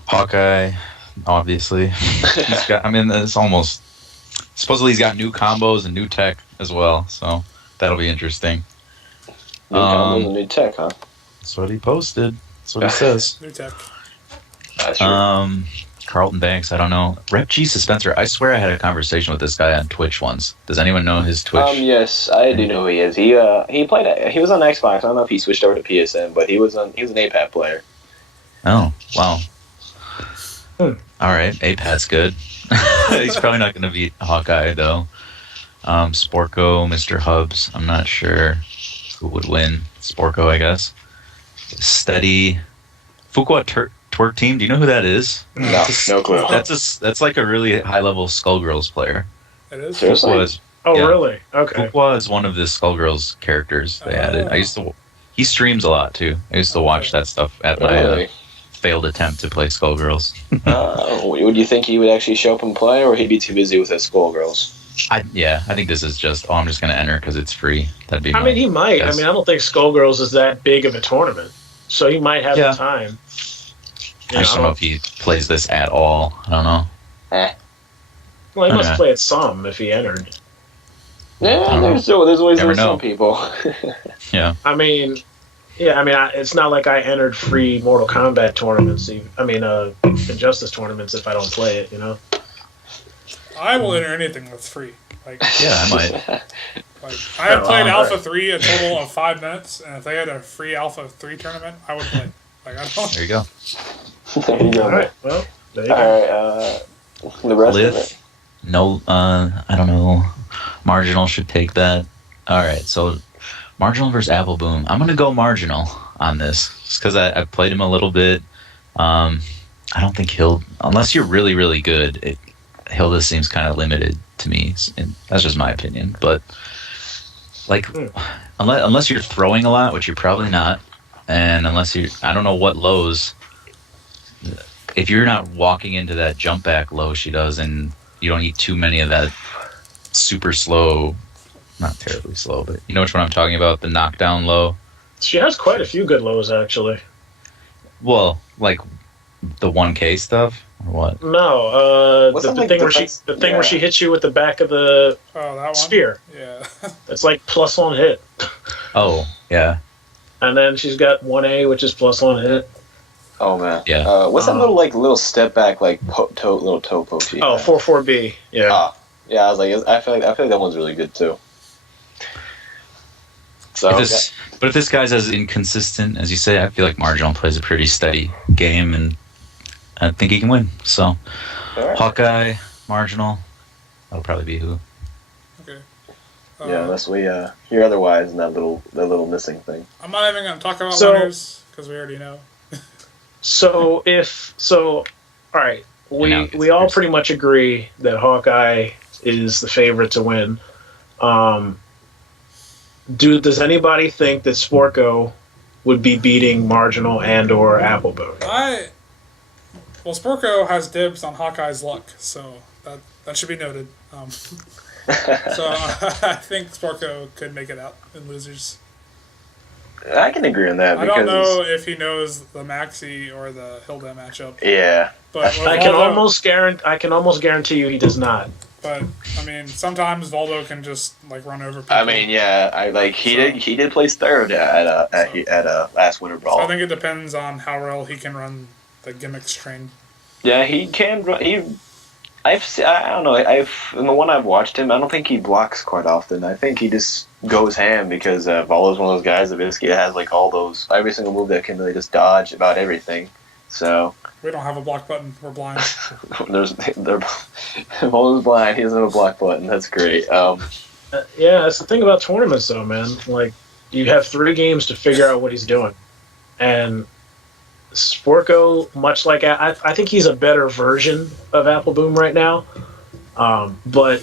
Hawkeye, obviously. It's almost... Supposedly he's got new combos and new tech as well, so that'll be interesting. New combos and new tech, huh? That's what he posted. That's what he says. New tech. That's true. Carlton Banks, I don't know. Rep G Suspenser, I swear I had a conversation with this guy on Twitch once. Does anyone know his Twitch? Yes, I do know who he is. He was on Xbox. I don't know if he switched over to PSN, but he was an APAT player. Oh, wow. Alright, APAT's good. He's probably not going to beat Hawkeye, though. Sporko, Mr. Hubs, I'm not sure who would win. Sporko, I guess. Steady. Fuqua Twerk Team. Do you know who that is? No clue. That's like a really high level Skullgirls player. It is. Seriously? Really? Okay. Fuqua is one of the Skullgirls characters they added. He streams a lot too. I used to watch that stuff at my failed attempt to play Skullgirls. Would you think he would actually show up and play, or he'd be too busy with his Skullgirls? I think this is just, I'm just going to enter because it's free. That'd be. I mean, he might. Guess. I mean, I don't think Skullgirls is that big of a tournament, so he might have the time. I just don't know if he plays this at all. I don't know. Well, he must play it some if he entered. Yeah, there's always some people. Yeah. I mean, it's not like I entered free Mortal Kombat tournaments. Injustice tournaments if I don't play it, you know. I will enter anything that's free. I might. I have played Alpha 3 a total of 5 minutes, and if they had a free Alpha 3 tournament, I would play. There you go. There you go. All right. Well, there you go. All right. The rest of it. No, I don't know. Marginal should take that. All right, so Marginal versus Apple Boom. I'm gonna go Marginal on this, just because I played him a little bit. I don't think he'll, unless you're really really good. Hilda seems kind of limited to me, and that's just my opinion. But unless you're throwing a lot, which you're probably not, and unless I don't know what lows. If you're not walking into that jump back low she does, and you don't eat too many of that super slow, not terribly slow, but you know which one I'm talking about, the knockdown low. She has quite a few good lows, actually. Well, like the 1K stuff, or what? No, the thing where she hits you with the back of the spear. Yeah. It's like +1 hit. Oh, yeah. And then she's got 1A, which is +1 hit. Oh man. Yeah. What's that little step back little toe poke? 4-4B. Yeah. Yeah, I was like, I feel like that one's really good too. So, but if this guy's as inconsistent as you say, I feel like Marginal plays a pretty steady game, and I think he can win. So, right. Hawkeye, Marginal, that'll probably be who. Okay. Yeah, unless we hear otherwise in that little missing thing. I'm not even going to talk about winners because we already know. All right, we all pretty much agree that Hawkeye is the favorite to win. Does anybody think that Sporko would be beating Marginal and or Apple Boom? Sporko has dibs on Hawkeye's luck, so that should be noted. So I think Sporko could make it out in losers. I can agree on that. I don't know if he knows the Maxi or the Hilda matchup. Yeah, but I can almost guarantee you he does not. But I mean, sometimes Voldo can just run over people. I mean, yeah, he did place third at last Winter Brawl. So I think it depends on how well he can run the gimmicks train. Yeah, he can run. I don't know. In the one I've watched him, I don't think he blocks quite often. I think he just goes ham because Voldo's one of those guys that basically has every single move that can really just dodge about everything. So we don't have a block button. We're blind. Voldo's blind. He doesn't have a block button. That's great. Yeah, that's the thing about tournaments, though, man. You have 3 games to figure out what he's doing, and Sporko, much like I think he's a better version of Apple Boom right now, but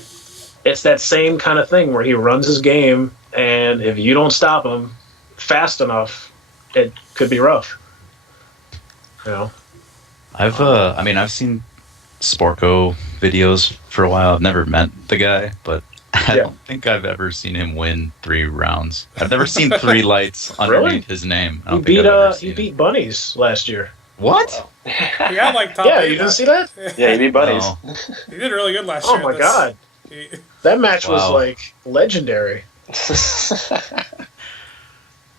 it's that same kind of thing where he runs his game, and if you don't stop him fast enough, it could be rough. You know, I've seen Sporko videos for a while. I've never met the guy, but I don't think I've ever seen him win 3 rounds. I've never seen 3 lights underneath his name. He beat Bunnies last year. What? He had top. Yeah, you didn't see that? Yeah, he beat Bunnies. No. He did really good last year. Oh my god, that match was legendary.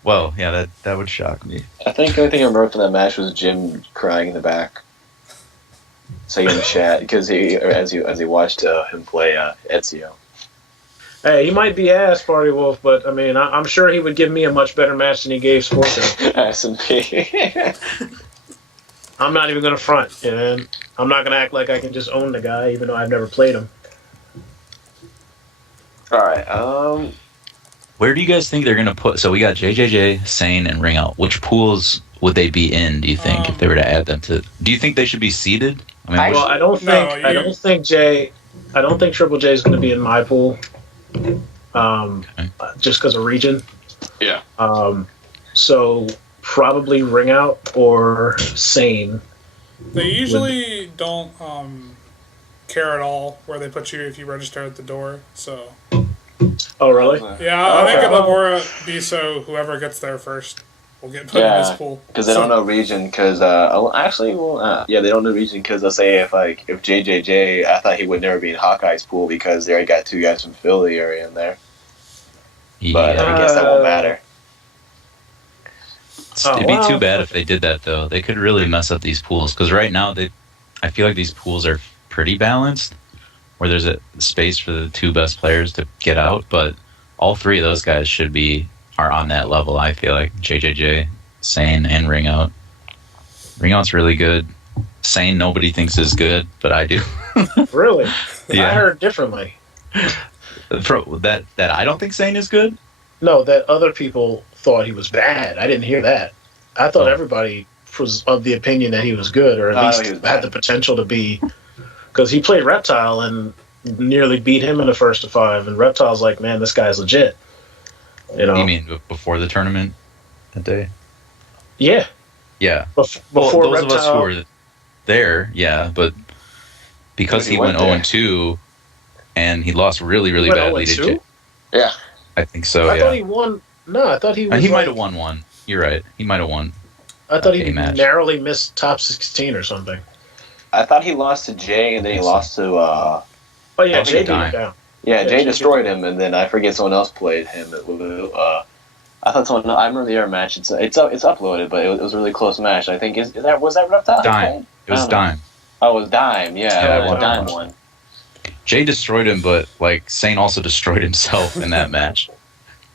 Well, yeah, that would shock me. I think the only thing I remember from that match was Jim crying in the back, saying in the chat because as he watched him play Ezio. Hey, he might be ass, Party Wolf, but I mean, I'm sure he would give me a much better match than he gave Sporko. S&P. I'm not even going to front, I'm not going to act like I can just own the guy, even though I've never played him. All right. Where do you guys think they're going to put... So we got JJJ, Sane, and Ring Out. Which pools would they be in? Do you think if they were to add them to? Do you think they should be seeded? I mean, I don't think Triple J is going to be in my pool. Just because of region. Yeah. So probably Ring Out or Sane. They usually don't care at all where they put you if you register at the door. So. Oh really? Yeah, I think it'll more be so whoever gets there first will get put in this pool. Because they don't know region. Because they don't know region. Because they'll say if JJJ, I thought he would never be in Hawkeye's pool because they already got 2 guys from Philly area in there. But I guess that won't matter. It'd be too bad if they did that, though. They could really mess up these pools. Because right now, I feel like these pools are pretty balanced, where there's a space for the 2 best players to get out. But all 3 of those guys are on that level, I feel like. JJJ, Sane, and Ring Out. Ring Out's really good. Sane, nobody thinks is good, but I do. Really? Yeah. I heard differently. That I don't think Sane is good? No, that other people thought he was bad. I didn't hear that. I thought everybody was of the opinion that he was good, or at least had the potential to be. Because he played Reptile and nearly beat him in the first of 5, and Reptile's like, man, this guy's legit. You mean before the tournament that day? Yeah. Yeah. Before those Reptile, of us who were there, yeah, but because he went 0-2 and he lost really, really badly to Jay. Yeah. I think so, I thought he won. No, I thought he was. He might have won one. You're right. He might have won. I thought he narrowly missed top 16 or something. I thought he lost to Jay, and then he lost to. Oh yeah, Jay beat him down. Yeah, Jay destroyed him, and then I forget someone else played him. I thought someone. I remember the other match. It's uploaded, but it was a really close match. I think was that Reptile? Dime. It was Dime. Oh, it was Dime. Yeah, Dime won. Jay destroyed him, but Sane also destroyed himself in that match.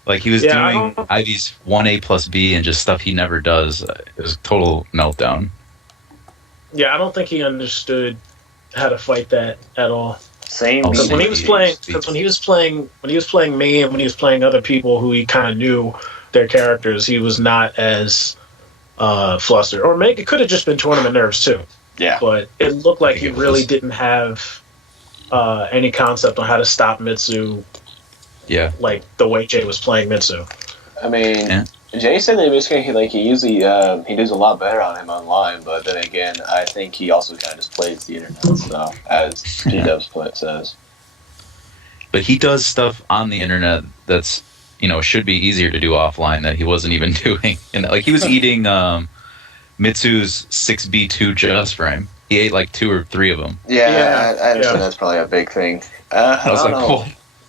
He was doing Ivy's 1A plus B and just stuff he never does. It was a total meltdown. Yeah, I don't think he understood how to fight that at all. Same. Because when he was playing me and when he was playing other people who he kind of knew their characters, he was not as flustered. Or maybe it could have just been tournament nerves too. Yeah. But it looked like he really didn't have any concept on how to stop Mitsu. Yeah. Like the way Jay was playing Mitsu. I mean, Jay said that basically he usually he does a lot better on him online, but then again, I think he also kind of just plays the internet stuff, as G-Dubs says. But he does stuff on the internet that's should be easier to do offline that he wasn't even doing. And he was eating Mitsu's 6B2 just frame. He ate 2 or 3 of them. Yeah, I understand that's probably a big thing. I was like, cool.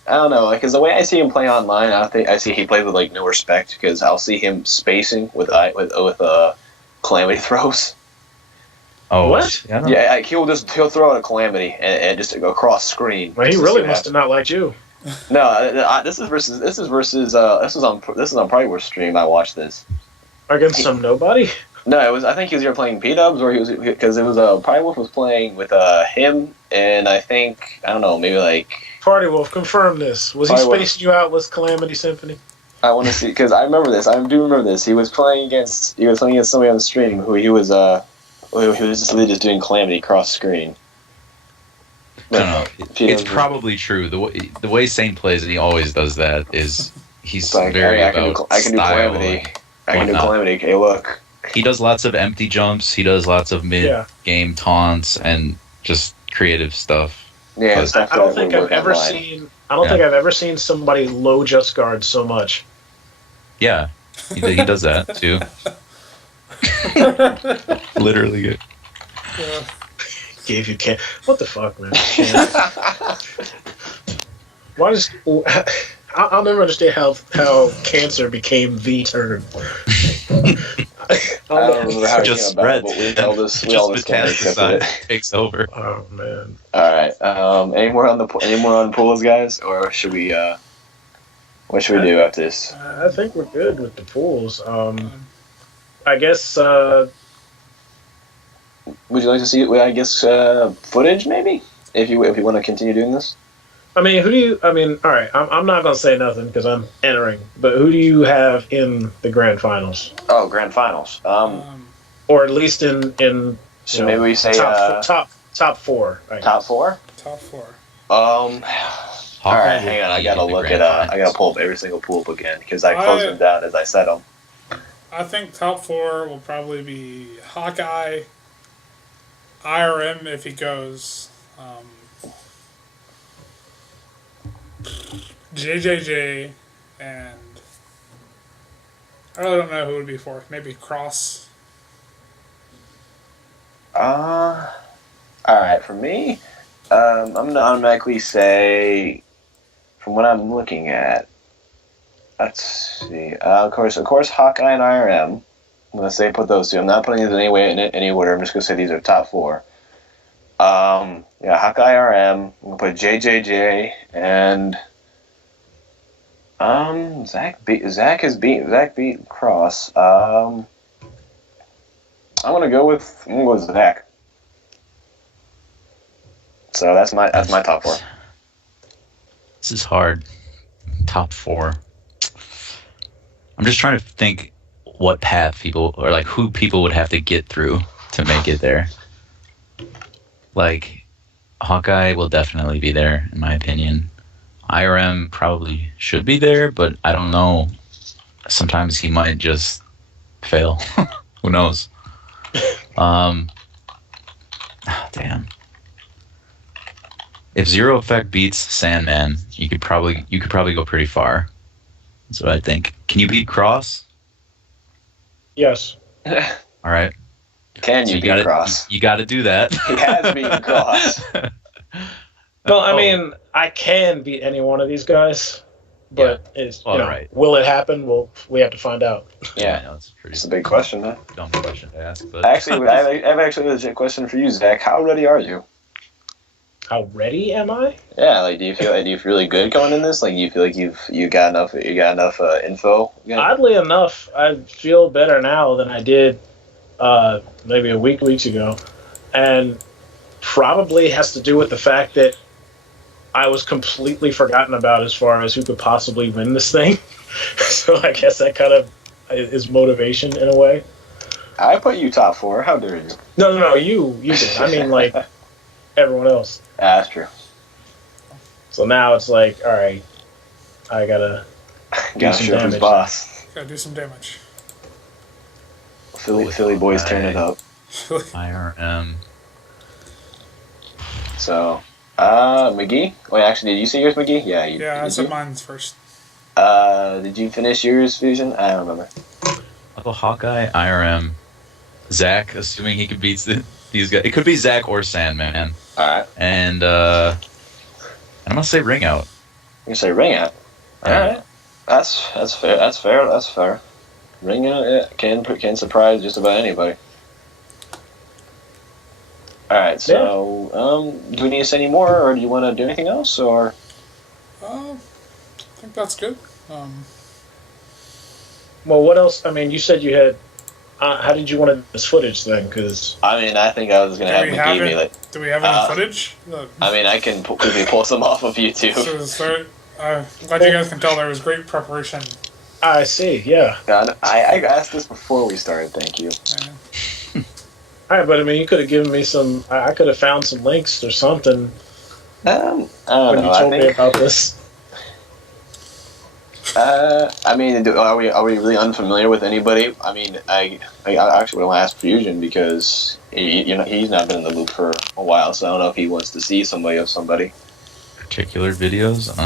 I don't know, because the way I see him play online, I see he plays with no respect. Because I'll see him spacing with calamity throws. Oh, what? Yeah, he'll throw out a calamity and just go across screen. Well, he really must have not liked you. No, this is on Pride Wars stream. I watched this against some nobody. No, it was. I think he was either playing P-Dubs or because it was Pride Wolf was playing with him and I don't know, maybe Party Wolf, confirm this. Was he spacing you out with Calamity Symphony? I want to see because I remember this. I do remember this. He was playing against somebody on the stream who he was just doing Calamity cross screen. I don't know. It's probably true. The way Sane plays, and he always does that, is he's very about I can do Calamity. I can do Calamity. Hey, look. He does lots of empty jumps. He does lots of mid-game taunts and just creative stuff. Yeah, I don't think I've ever seen. I don't think I've ever seen somebody low just guard so much. Yeah, he does that too. Literally good. Yeah. Gave you can. What the fuck, man? Why does? I'll never understand how cancer became the term. I don't remember how just spreads. We all just takes over. Oh man! All right. Any more on pools, guys, or should we? What should we do after this? I think we're good with the pools. I guess. Would you like to see? I guess footage, maybe, if you want to continue doing this. I mean, who do you? I mean, all right. I'm not gonna say nothing because I'm entering. But who do you have in the grand finals? Oh, grand finals. Or at least in. So maybe we say top four. Top four. Top four. All right, hang on. I gotta look at. I gotta pull up every single pool up again because I closed them down as I said them. I think top four will probably be Hawkeye, IRM if he goes, JJJ, and I really don't know who would be fourth. Maybe Cross. All right, for me, I'm gonna automatically say, from what I'm looking at, let's see. Of course, Hawkeye and IRM. I'm gonna say put those two. I'm not putting these in any order. I'm just gonna say these are top four. Yeah, Hawkeye, IRM. I'm gonna put JJJ and Zach beat Cross. I'm gonna go with Zach. So that's my top four. This is hard. Top four. I'm just trying to think what path people, or like who people would have to get through to make it there. Like, Hawkeye will definitely be there, in my opinion. IRM probably should be there, but I don't know. Sometimes he might just fail. Who knows? Damn. If Zero Effect beats Sandman, you could probably go pretty far. That's what I think. Can you beat Cross? Yes. All right. Can you beat Cross? You got to do that. He has beaten Cross. Well, I mean, I can beat any one of these guys, but right. Will it happen? Well, we have to find out. Yeah, I know, it's a big question, man. Dumb question to ask, but actually, I have actually a legit question for you, Zach. How ready are you? How ready am I? Yeah, like, do you feel really good going in this? Like, do you feel like you got enough info? Oddly enough, I feel better now than I did maybe weeks ago, and probably has to do with the fact that I was completely forgotten about as far as who could possibly win this thing. So I guess that kind of is motivation in a way. I put you top four. How dare you? No, you did. I mean, like, everyone else. That's true. So now it's like, all right, I gotta do some show damage. his boss. Gotta do some damage. Philly boys turn it up. IRM. So, McGee? Wait, actually, did you see yours, McGee? Yeah, Yeah, I said mine's first. Did you finish yours, Fusion? I don't remember. I'll go Hawkeye, IRM, Zach, assuming he could beat these guys. It could be Zach or Sandman. Alright. And I'm gonna say Ring Out. You say Ring Out? Alright. That's fair. Ring Out can surprise just about anybody. Alright, so do we need to say any more, or do you want to do anything else, or? I think that's good. Well, what else? I mean, you said you had. How did you want this footage then? Because I mean, I think I was gonna have McGee be like. Do we have any footage? I mean, I can quickly pull some off of YouTube. So, I'm glad you guys can tell there was great preparation. I see. Yeah. God, I asked this before we started. Thank you. Yeah. All right, but I mean, you could have given me some. I could have found some links or something. I don't when know. you told me about this. I mean, are we really unfamiliar with anybody? I mean, I actually want to ask Fusion because he's not been in the loop for a while, so I don't know if he wants to see somebody of somebody. Particular videos.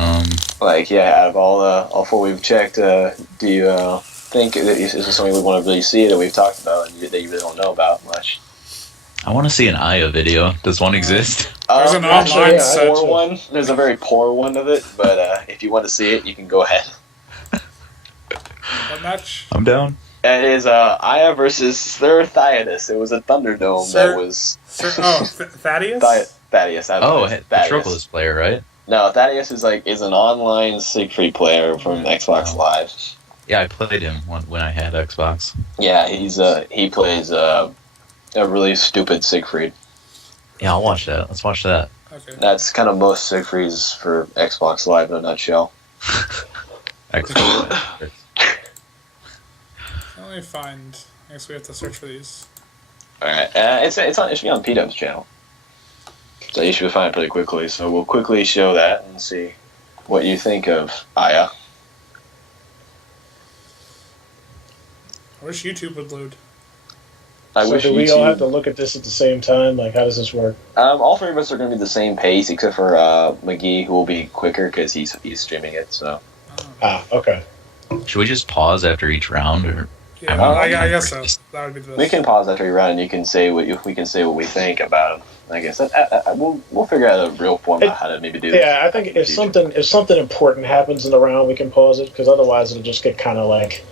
Like, yeah, out of all four we've checked, do you think that this is something we want to really see that we've talked about and that you really don't know about much? I want to see an Aya video. Does one exist? There's an online poor one. There's a very poor one of it, but if you want to see it, you can go ahead. What match? I'm down. It is Aya versus Sir Thaddeus. It was a Thunderdome that was. Thaddeus? Thaddeus. The Tropolis player, right? No, Thaddeus is an online Siegfried player from Xbox Live. Yeah, I played him when I had Xbox. Yeah, he plays a really stupid Siegfried. Yeah, I'll watch that. Let's watch that. Okay. That's kind of most Siegfried's for Xbox Live in a nutshell. Xbox. Let me find. I guess we have to search for these. All right, it should be on P-Dub's channel, so you should find it pretty quickly. So we'll quickly show that and see what you think of Aya. I wish YouTube would load. Do we all have to look at this at the same time? Like, how does this work? All three of us are going to be the same pace, except for McGee, who will be quicker because he's streaming it. So. Okay. Should we just pause after each round, or? Yeah, I guess so. That would be the best. We can pause after every round, and you can say what we think about him. I guess we'll figure out a real format how to maybe do. Yeah, I think if something important happens in the round, we can pause it because otherwise it'll just get kind of like.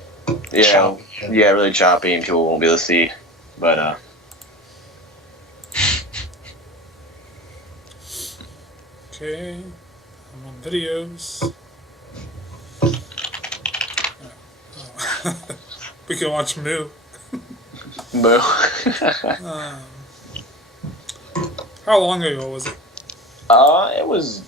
Choppy. Yeah, really choppy, and people won't be able to see. But okay, I'm on videos. We can watch Moo. Moo. How long ago was it? It was.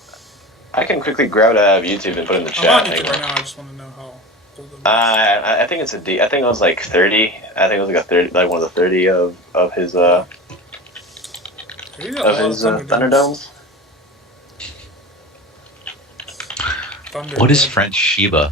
I can quickly grab it out of YouTube and put it in the chat. I'm on YouTube right now. I just want to know how old it was. I think it's I think it was like 30. I think it was like 30, like one of the 30 of his Thunderdomes. What is French Shiba?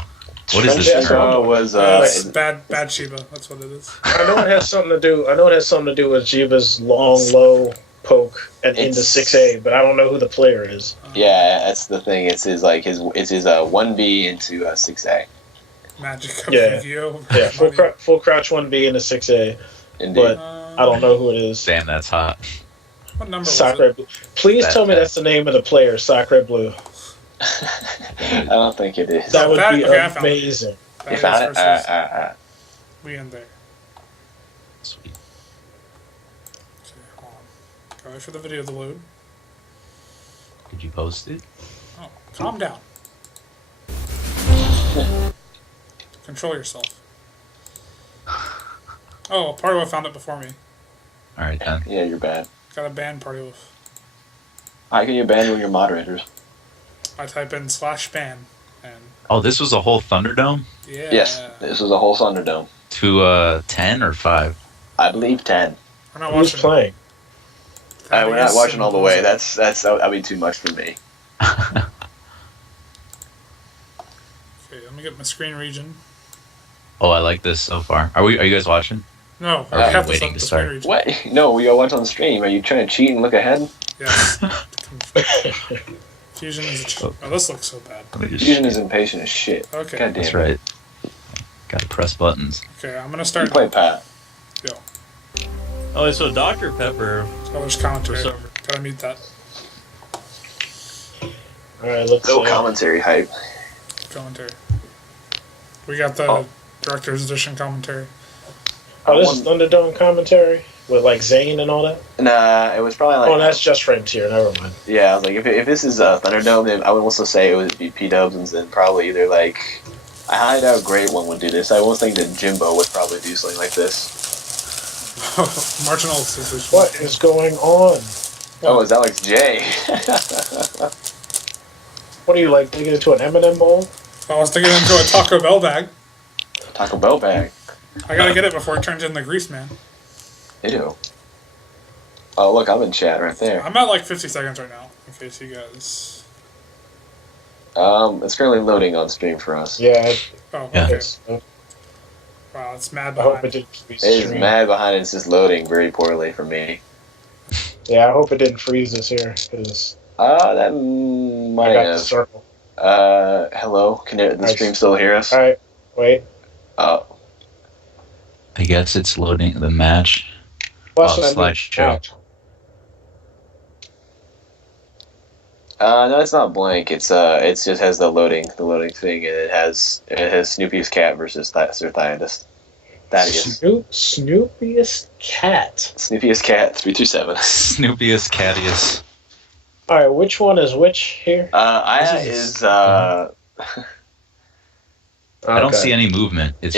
What is this? It's bad Shiba. That's what it is. I know it has something to do. I know it has something to do with Shiba's long, low poke and into 6A, but I don't know who the player is. Yeah, that's the thing. It's his 1B into 6A. Magic of Yu-Gi-Oh! Yeah, full crouch 1B into 6A. Indeed. But I don't know who it is. Damn, that's hot. What number Sacre Blue. Please tell me that's the name of the player, Sacre Blue. I don't think it is. That would be amazing. You found it? We in there. Sweet. Okay, hold on. Wait for the video to load. Could you post it? Oh, calm down. Control yourself. Oh, Party Wolf found it before me. Alright then. Yeah, you're bad. Got a ban Party Wolf. How can you ban one of your moderators? I type in /ban and. Oh, this was a whole Thunderdome? Yeah. Yes, this was a whole Thunderdome. To 10 or 5? I believe 10. We're not Who's watching. playing? We're not watching all the way. That'd be too much for me. Okay, let me get my screen region. Oh, I like this so far. Are you guys watching? No, Or I have are you waiting to the start? screen region. What? No, we all watch on the stream. Are you trying to cheat and look ahead? Yes. Fusion is oh, this looks so bad. Fusion is impatient as shit. Okay. God damn That's it. right. Gotta press buttons. Okay, I'm gonna start. You play Pat. Yo. Oh, so Dr. Pepper. Oh, there's commentary. Gotta mute that. Alright, let's No commentary hype. Commentary. We got the Director's Edition commentary. Oh, this is Thunderdome commentary? With like Zane and all that? Nah, it was probably like. Oh, that's just Frontier, never mind. Yeah, I was like, if this is Thunderdome, then I would also say it would be P-Dubs, and then probably either like. I highly doubt a great one would do this. I almost think that Jimbo would probably do something like this. Marginal scissors. What is going on? Oh, it's Alex J. What are you like, digging into an M&M bowl? I was digging into a Taco Bell bag. Taco Bell bag. I gotta get it before it turns into grease, man. Ew. Oh, look, I'm in chat right there. I'm at like 50 seconds right now, in case you guys... It's currently loading on stream for us. Yeah. Oh, okay. Yeah. Wow, it's mad I hope behind. it didn't freeze. It is mad behind it. It's just loading very poorly for me. Yeah, I hope it didn't freeze us here, because That might I got the have. circle. Hello? Can the stream still hear us? Alright, wait. Oh. I guess it's loading the match. Well, that's what I mean. slideshow. No, it's not blank. It just has the loading thing, and it has Snoopy's cat versus Sir Thaddeus. Snoopiest cat. Snoopy's cat 327. Snoopiest Catius. Alright, which one is which here? Aya is I don't see any movement. It's